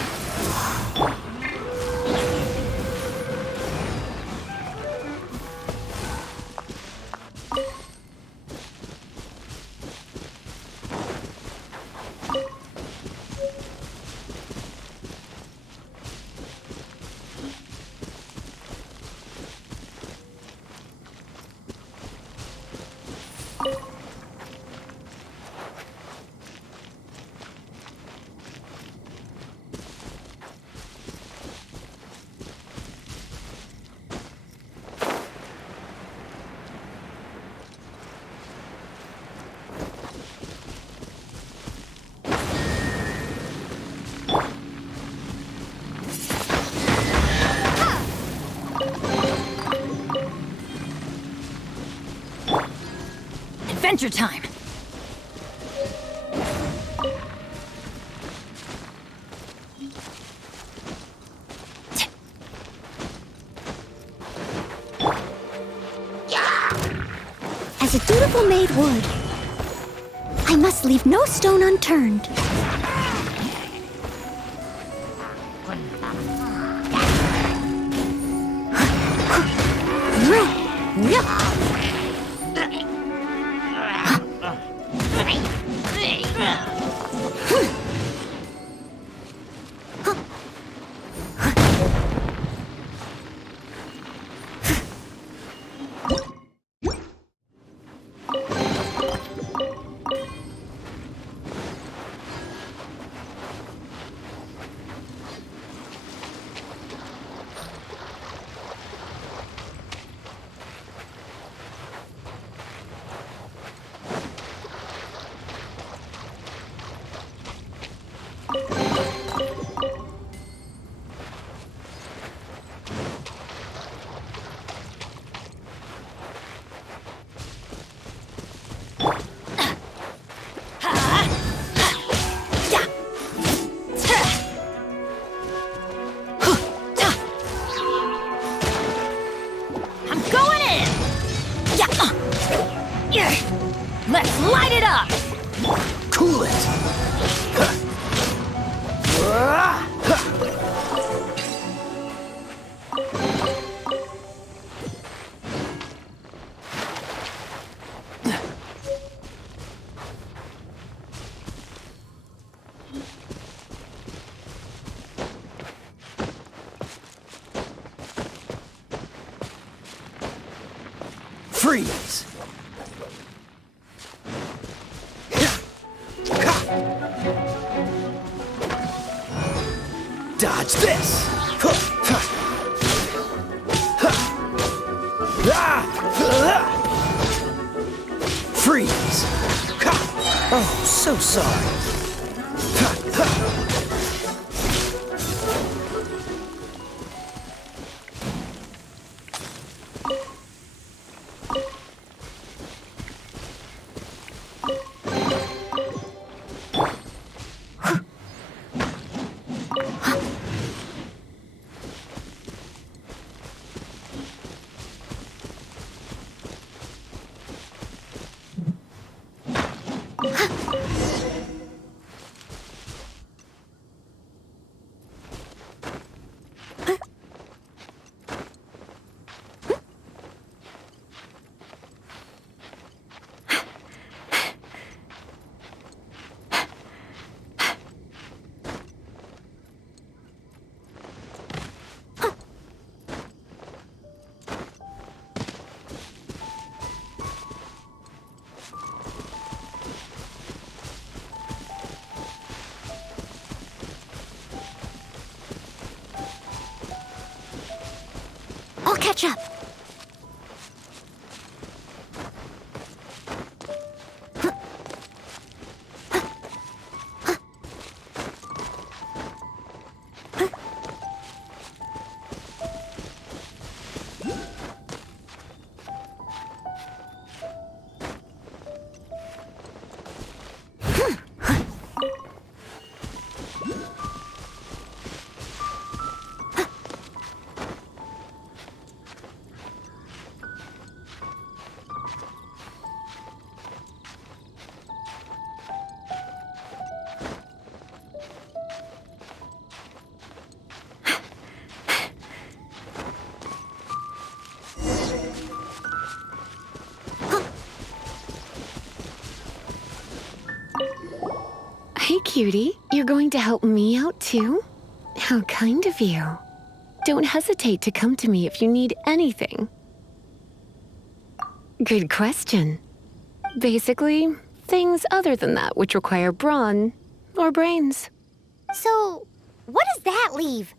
Adventure time! As a dutiful maid would, I must leave no stone unturned. Let's light it up! Cool it! Freeze! Dodge this! Freeze! Oh, so sorry. catch up. Hey, cutie. You're going to help me out, too? How kind of you. Don't hesitate to come to me if you need anything. Good question. Basically, things other than that which require brawn or brains. So, what does that leave?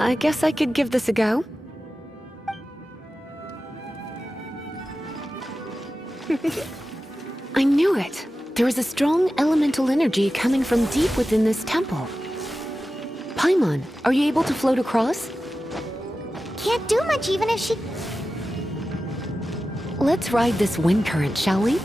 I guess I could give this a go. I knew it. There is a strong elemental energy coming from deep within this temple. Paimon, are you able to float across? Can't do much even if she... Let's ride this wind current, shall we?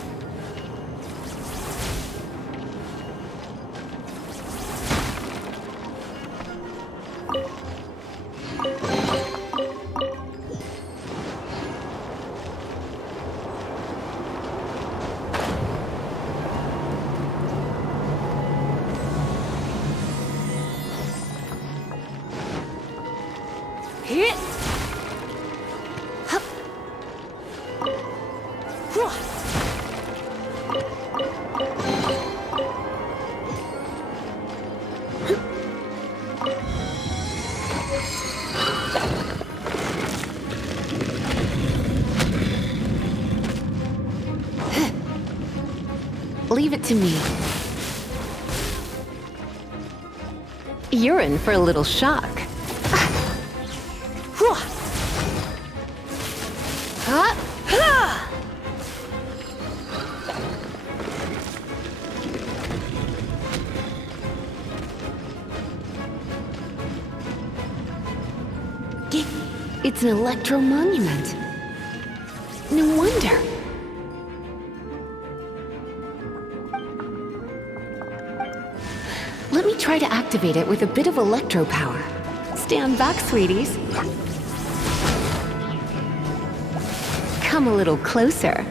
Leave it to me. You're in for a little shock. It's an electro monument. No wonder. Let me try to activate it with a bit of electro power. Stand back, sweeties. Come a little closer.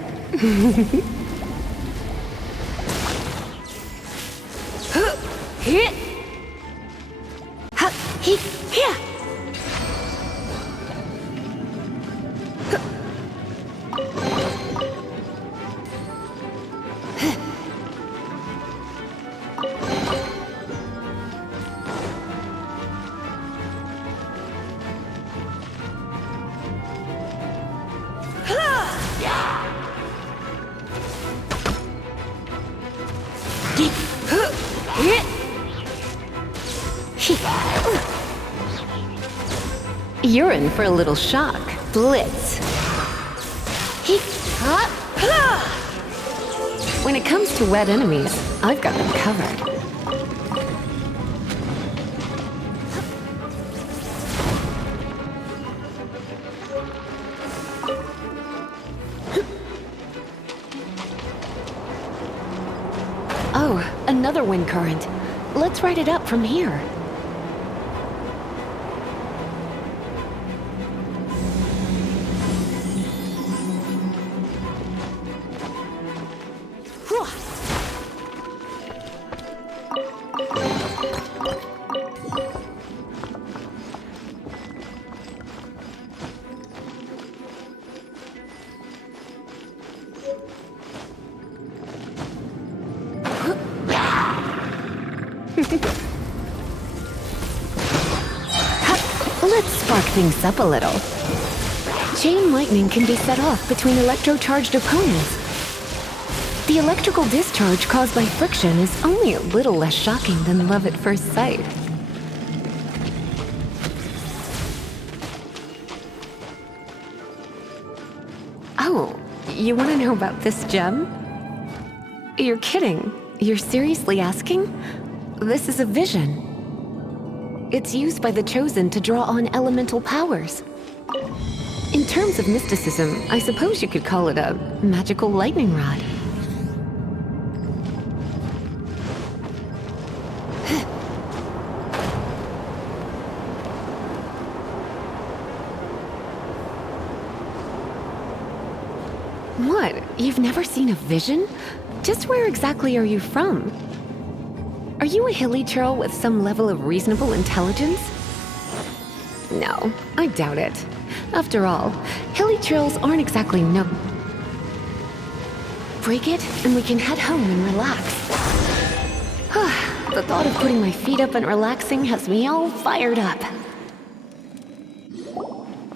You're in for a little shock. Blitz. When it comes to wet enemies, I've got them covered. Oh, another wind current. Let's ride it up from here. Let's spark things up a little. Chain lightning can be set off between electro-charged opponents. The electrical discharge caused by friction is only a little less shocking than love at first sight. Oh, you want to know about this gem? You're kidding. You're seriously asking? This is a vision. It's used by the Chosen to draw on elemental powers. In terms of mysticism, I suppose you could call it a magical lightning rod. What? You've never seen a vision? Just where exactly are you from? Are you a hilly churl with some level of reasonable intelligence? No, I doubt it. After all, hilly churls aren't exactly no. Break it, and we can head home and relax. The thought of putting my feet up and relaxing has me all fired up.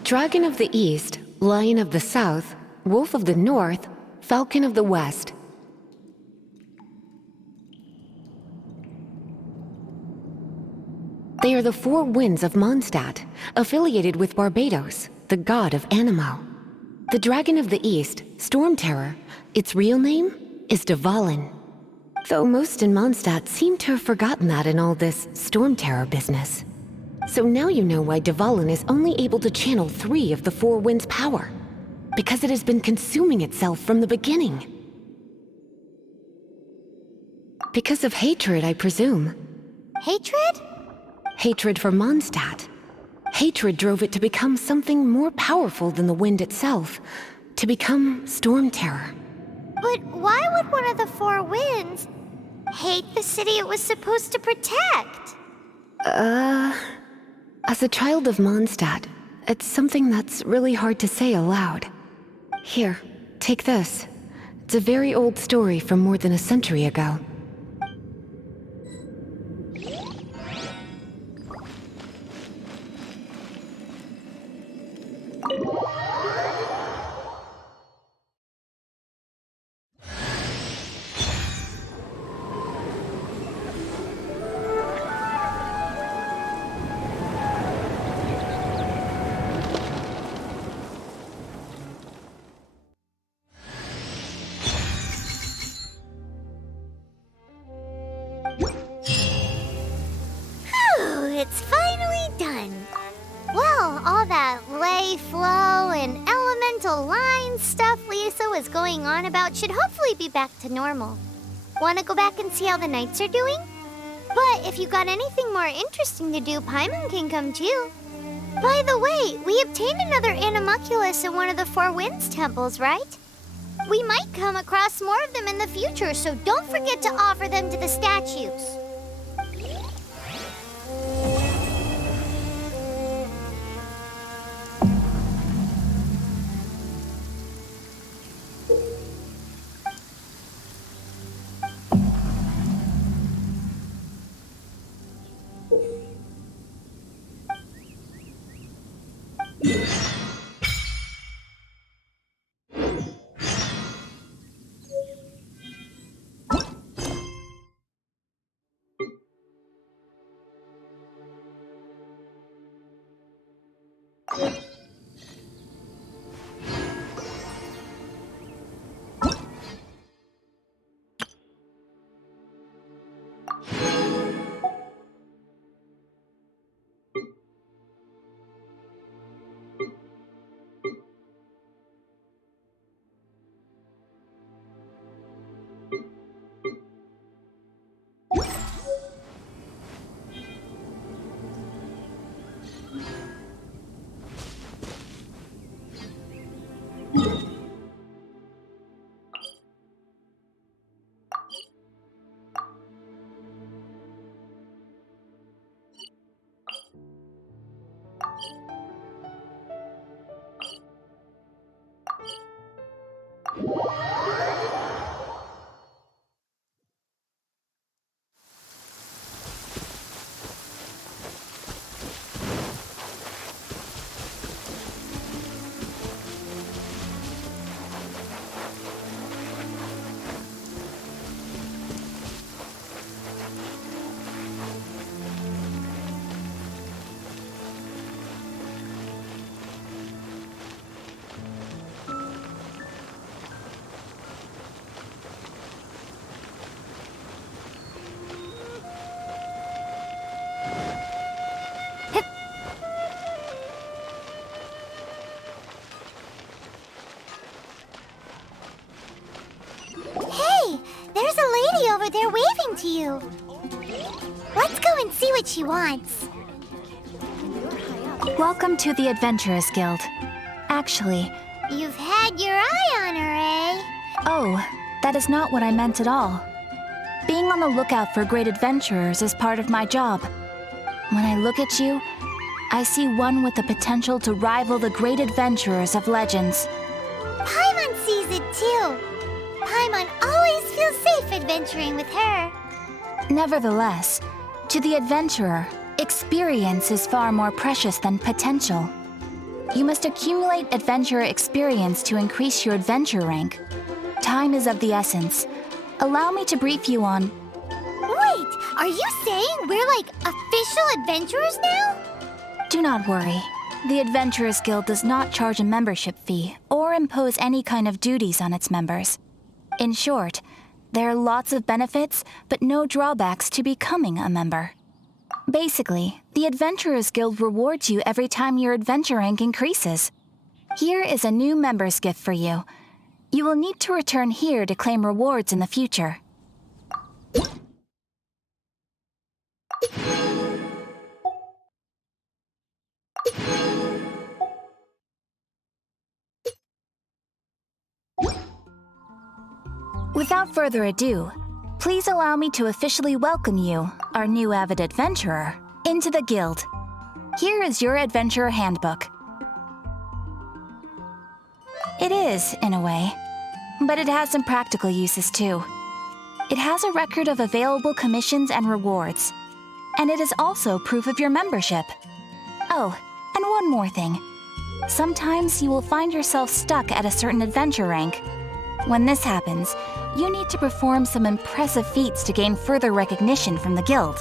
Dragon of the East, Lion of the South, Wolf of the North, Falcon of the West. They are the four winds of Mondstadt, affiliated with Barbados, the god of Anemo. The Dragon of the East, Storm Terror, its real name is Dvalin. Though most in Mondstadt seem to have forgotten that in all this Storm Terror business. So now you know why Dvalin is only able to channel 3 of the four winds' power. Because it has been consuming itself from the beginning. Because of hatred, I presume. Hatred? Hatred for Mondstadt. Hatred drove it to become something more powerful than the wind itself. To become Storm Terror. But why would one of the four winds hate the city it was supposed to protect? As a child of Mondstadt, it's something that's really hard to say aloud. Here, take this. It's a very old story from more than a century ago. It's finally done. Well, all that lay, flow, and elemental line stuff Lisa was going on about should hopefully be back to normal. Want to go back and see how the knights are doing? But if you got anything more interesting to do, Paimon can come too. By the way, we obtained another animalculus in one of the Four Winds temples, right? We might come across more of them in the future, so don't forget to offer them to the statues. over there waving to you. Let's go and see what she wants. Welcome to the Adventurers Guild. Actually, You've had your eye on her, eh? oh, that is not what I meant at all. Being on the lookout for great adventurers is part of my job. When I look at you, I see one with the potential to rival the great adventurers of legends. Paimon sees it too. Paimon always feels safe adventuring with her. Nevertheless, to the adventurer, experience is far more precious than potential. You must accumulate adventurer experience to increase your adventure rank. Time is of the essence. Allow me to brief you on... Wait, are you saying we're like official adventurers now? Do not worry. The Adventurers Guild does not charge a membership fee or impose any kind of duties on its members. In short, there are lots of benefits, but no drawbacks to becoming a member. Basically, the Adventurers Guild rewards you every time your adventure rank increases. Here is a new member's gift for you. You will need to return here to claim rewards in the future. Without further ado, please allow me to officially welcome you, our new avid adventurer, into the guild. Here is your adventurer handbook. It is, in a way, but it has some practical uses too. It has a record of available commissions and rewards, and it is also proof of your membership. Oh, and one more thing. Sometimes you will find yourself stuck at a certain adventure rank. When this happens, you need to perform some impressive feats to gain further recognition from the guild.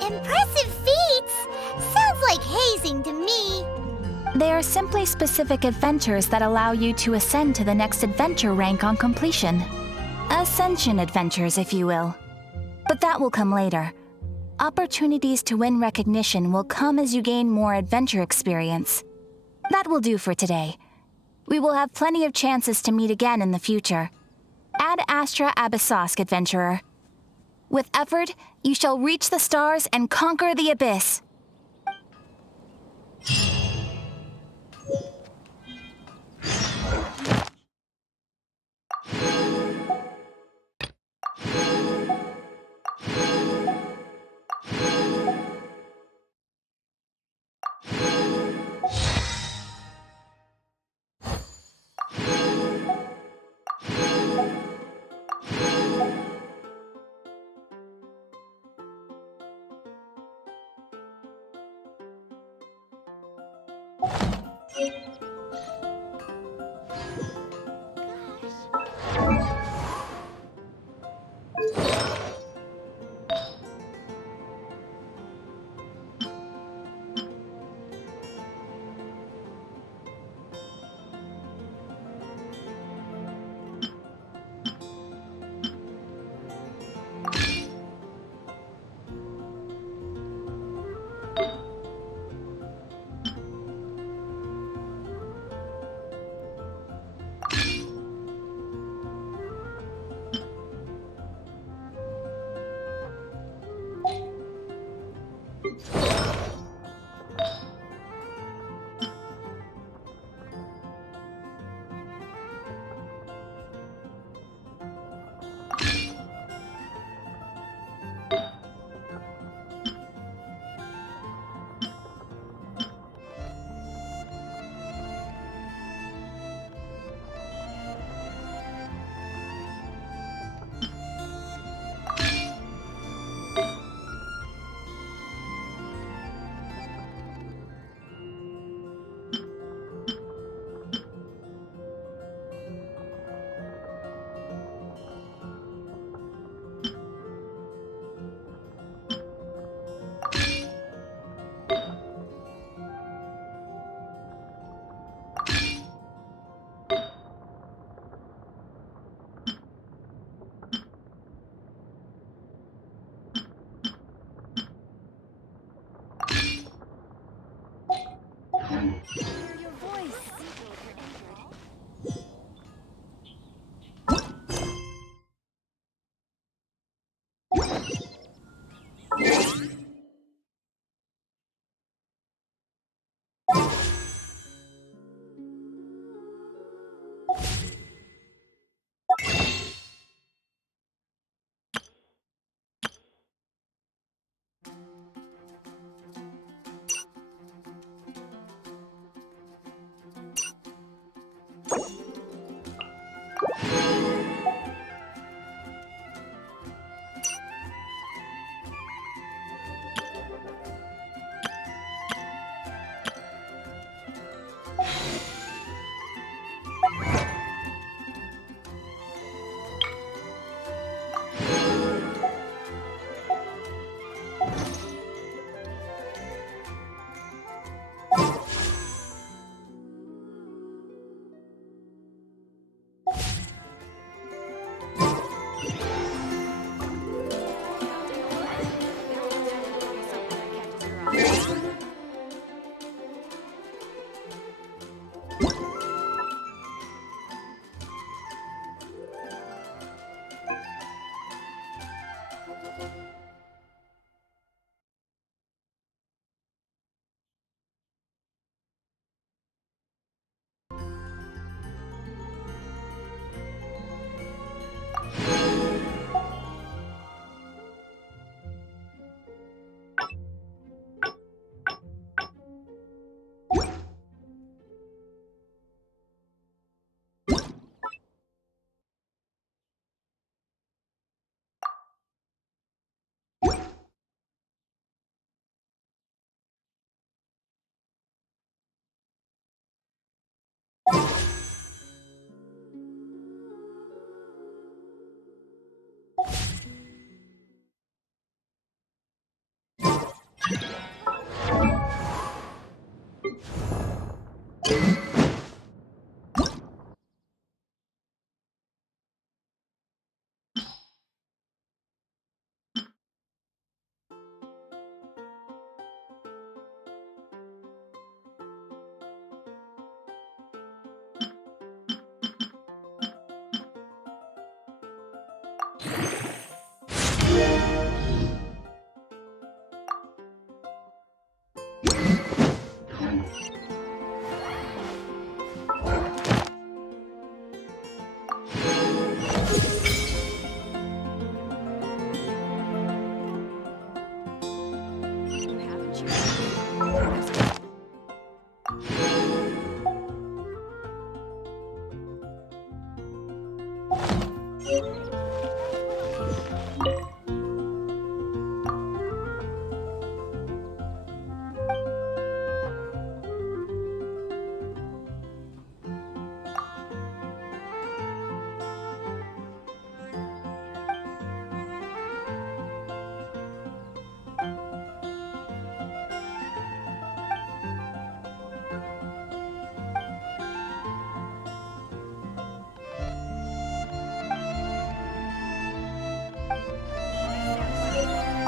Impressive feats? Sounds like hazing to me. They are simply specific adventures that allow you to ascend to the next adventure rank on completion. Ascension adventures, if you will. But that will come later. Opportunities to win recognition will come as you gain more adventure experience. That will do for today. We will have plenty of chances to meet again in the future. Ad Astra Abyssosk, adventurer. With effort, you shall reach the stars and conquer the abyss.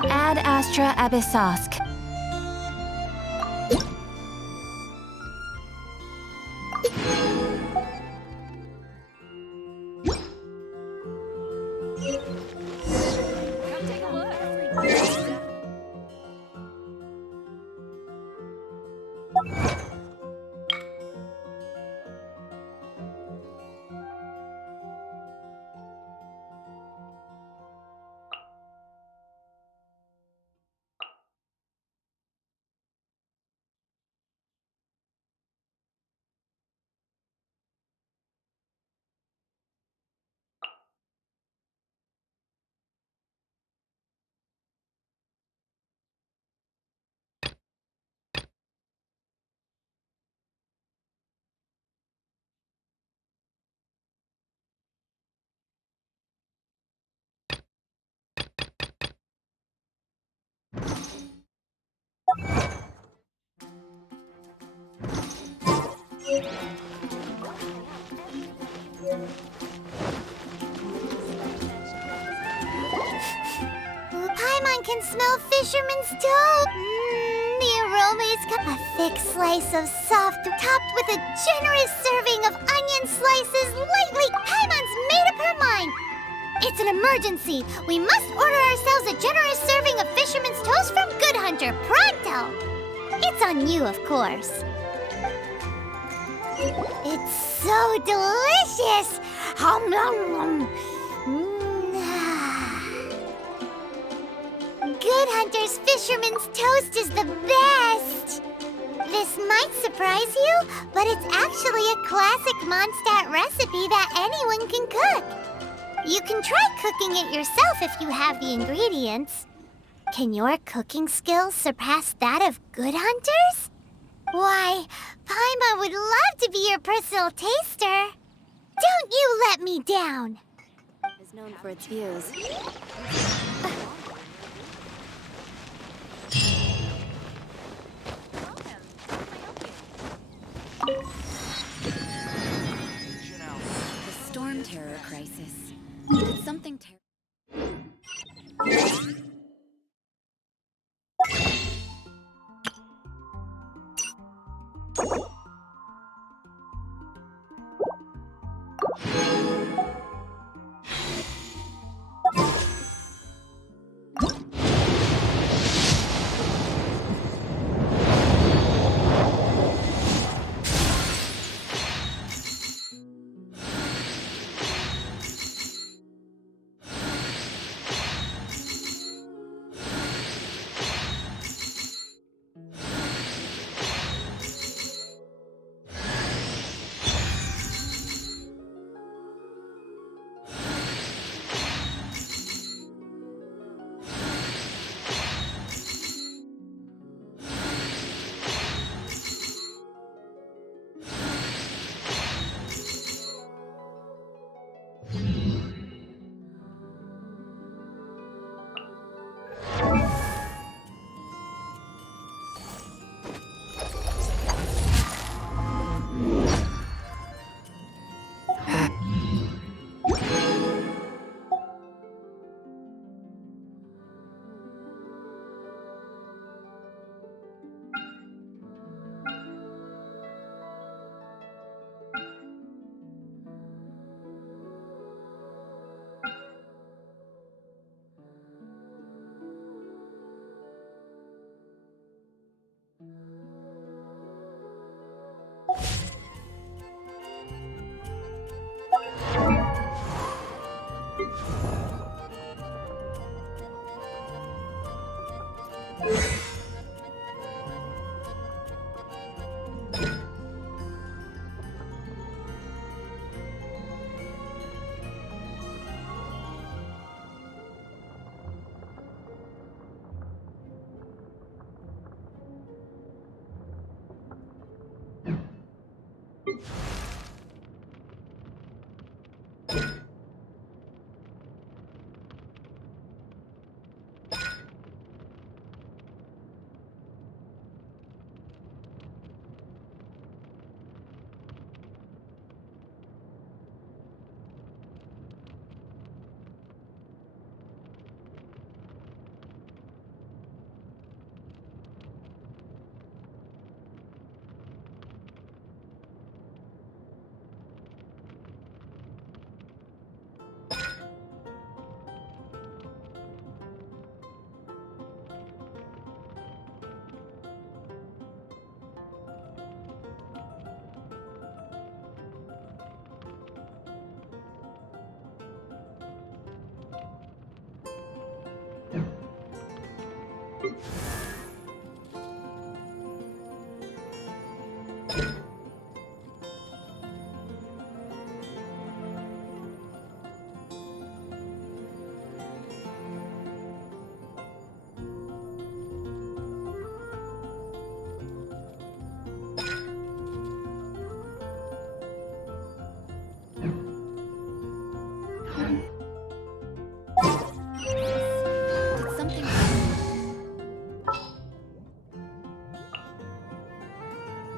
Ad astra abyssosk. Come take a look. Paimon can smell fisherman's toad. The aroma is a thick slice of soft, topped with a generous serving of onion slices lightly. Paimon's made up her mind. It's an emergency. We must order ourselves a generous serving of fisherman's toast from Good Hunter, pronto. It's on you, of course. It's so delicious. Hum, nom, nom. Good Hunter's Fisherman's Toast is the best! This might surprise you, but it's actually a classic Mondstadt recipe that anyone can cook. You can try cooking it yourself if you have the ingredients. Can your cooking skills surpass that of good hunters? Why, Paimon would love to be your personal taster. Don't you let me down! Is known for its views. The storm terror crisis. It's something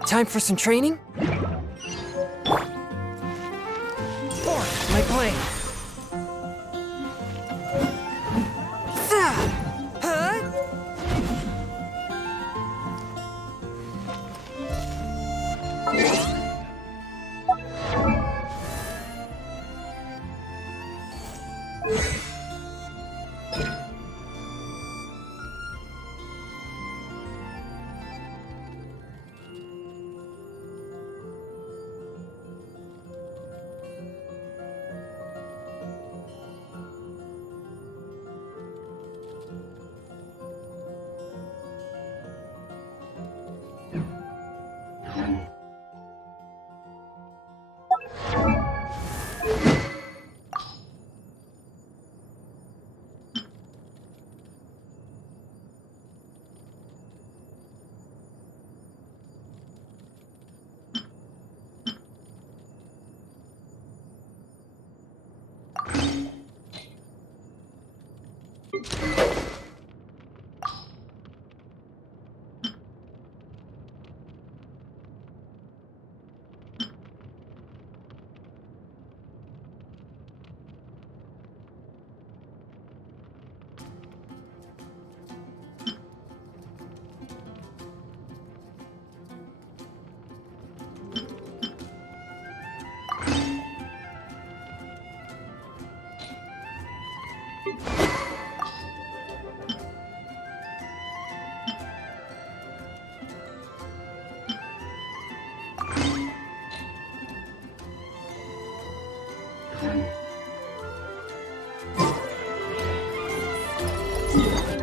Time for some training? Form my blade. Thank you.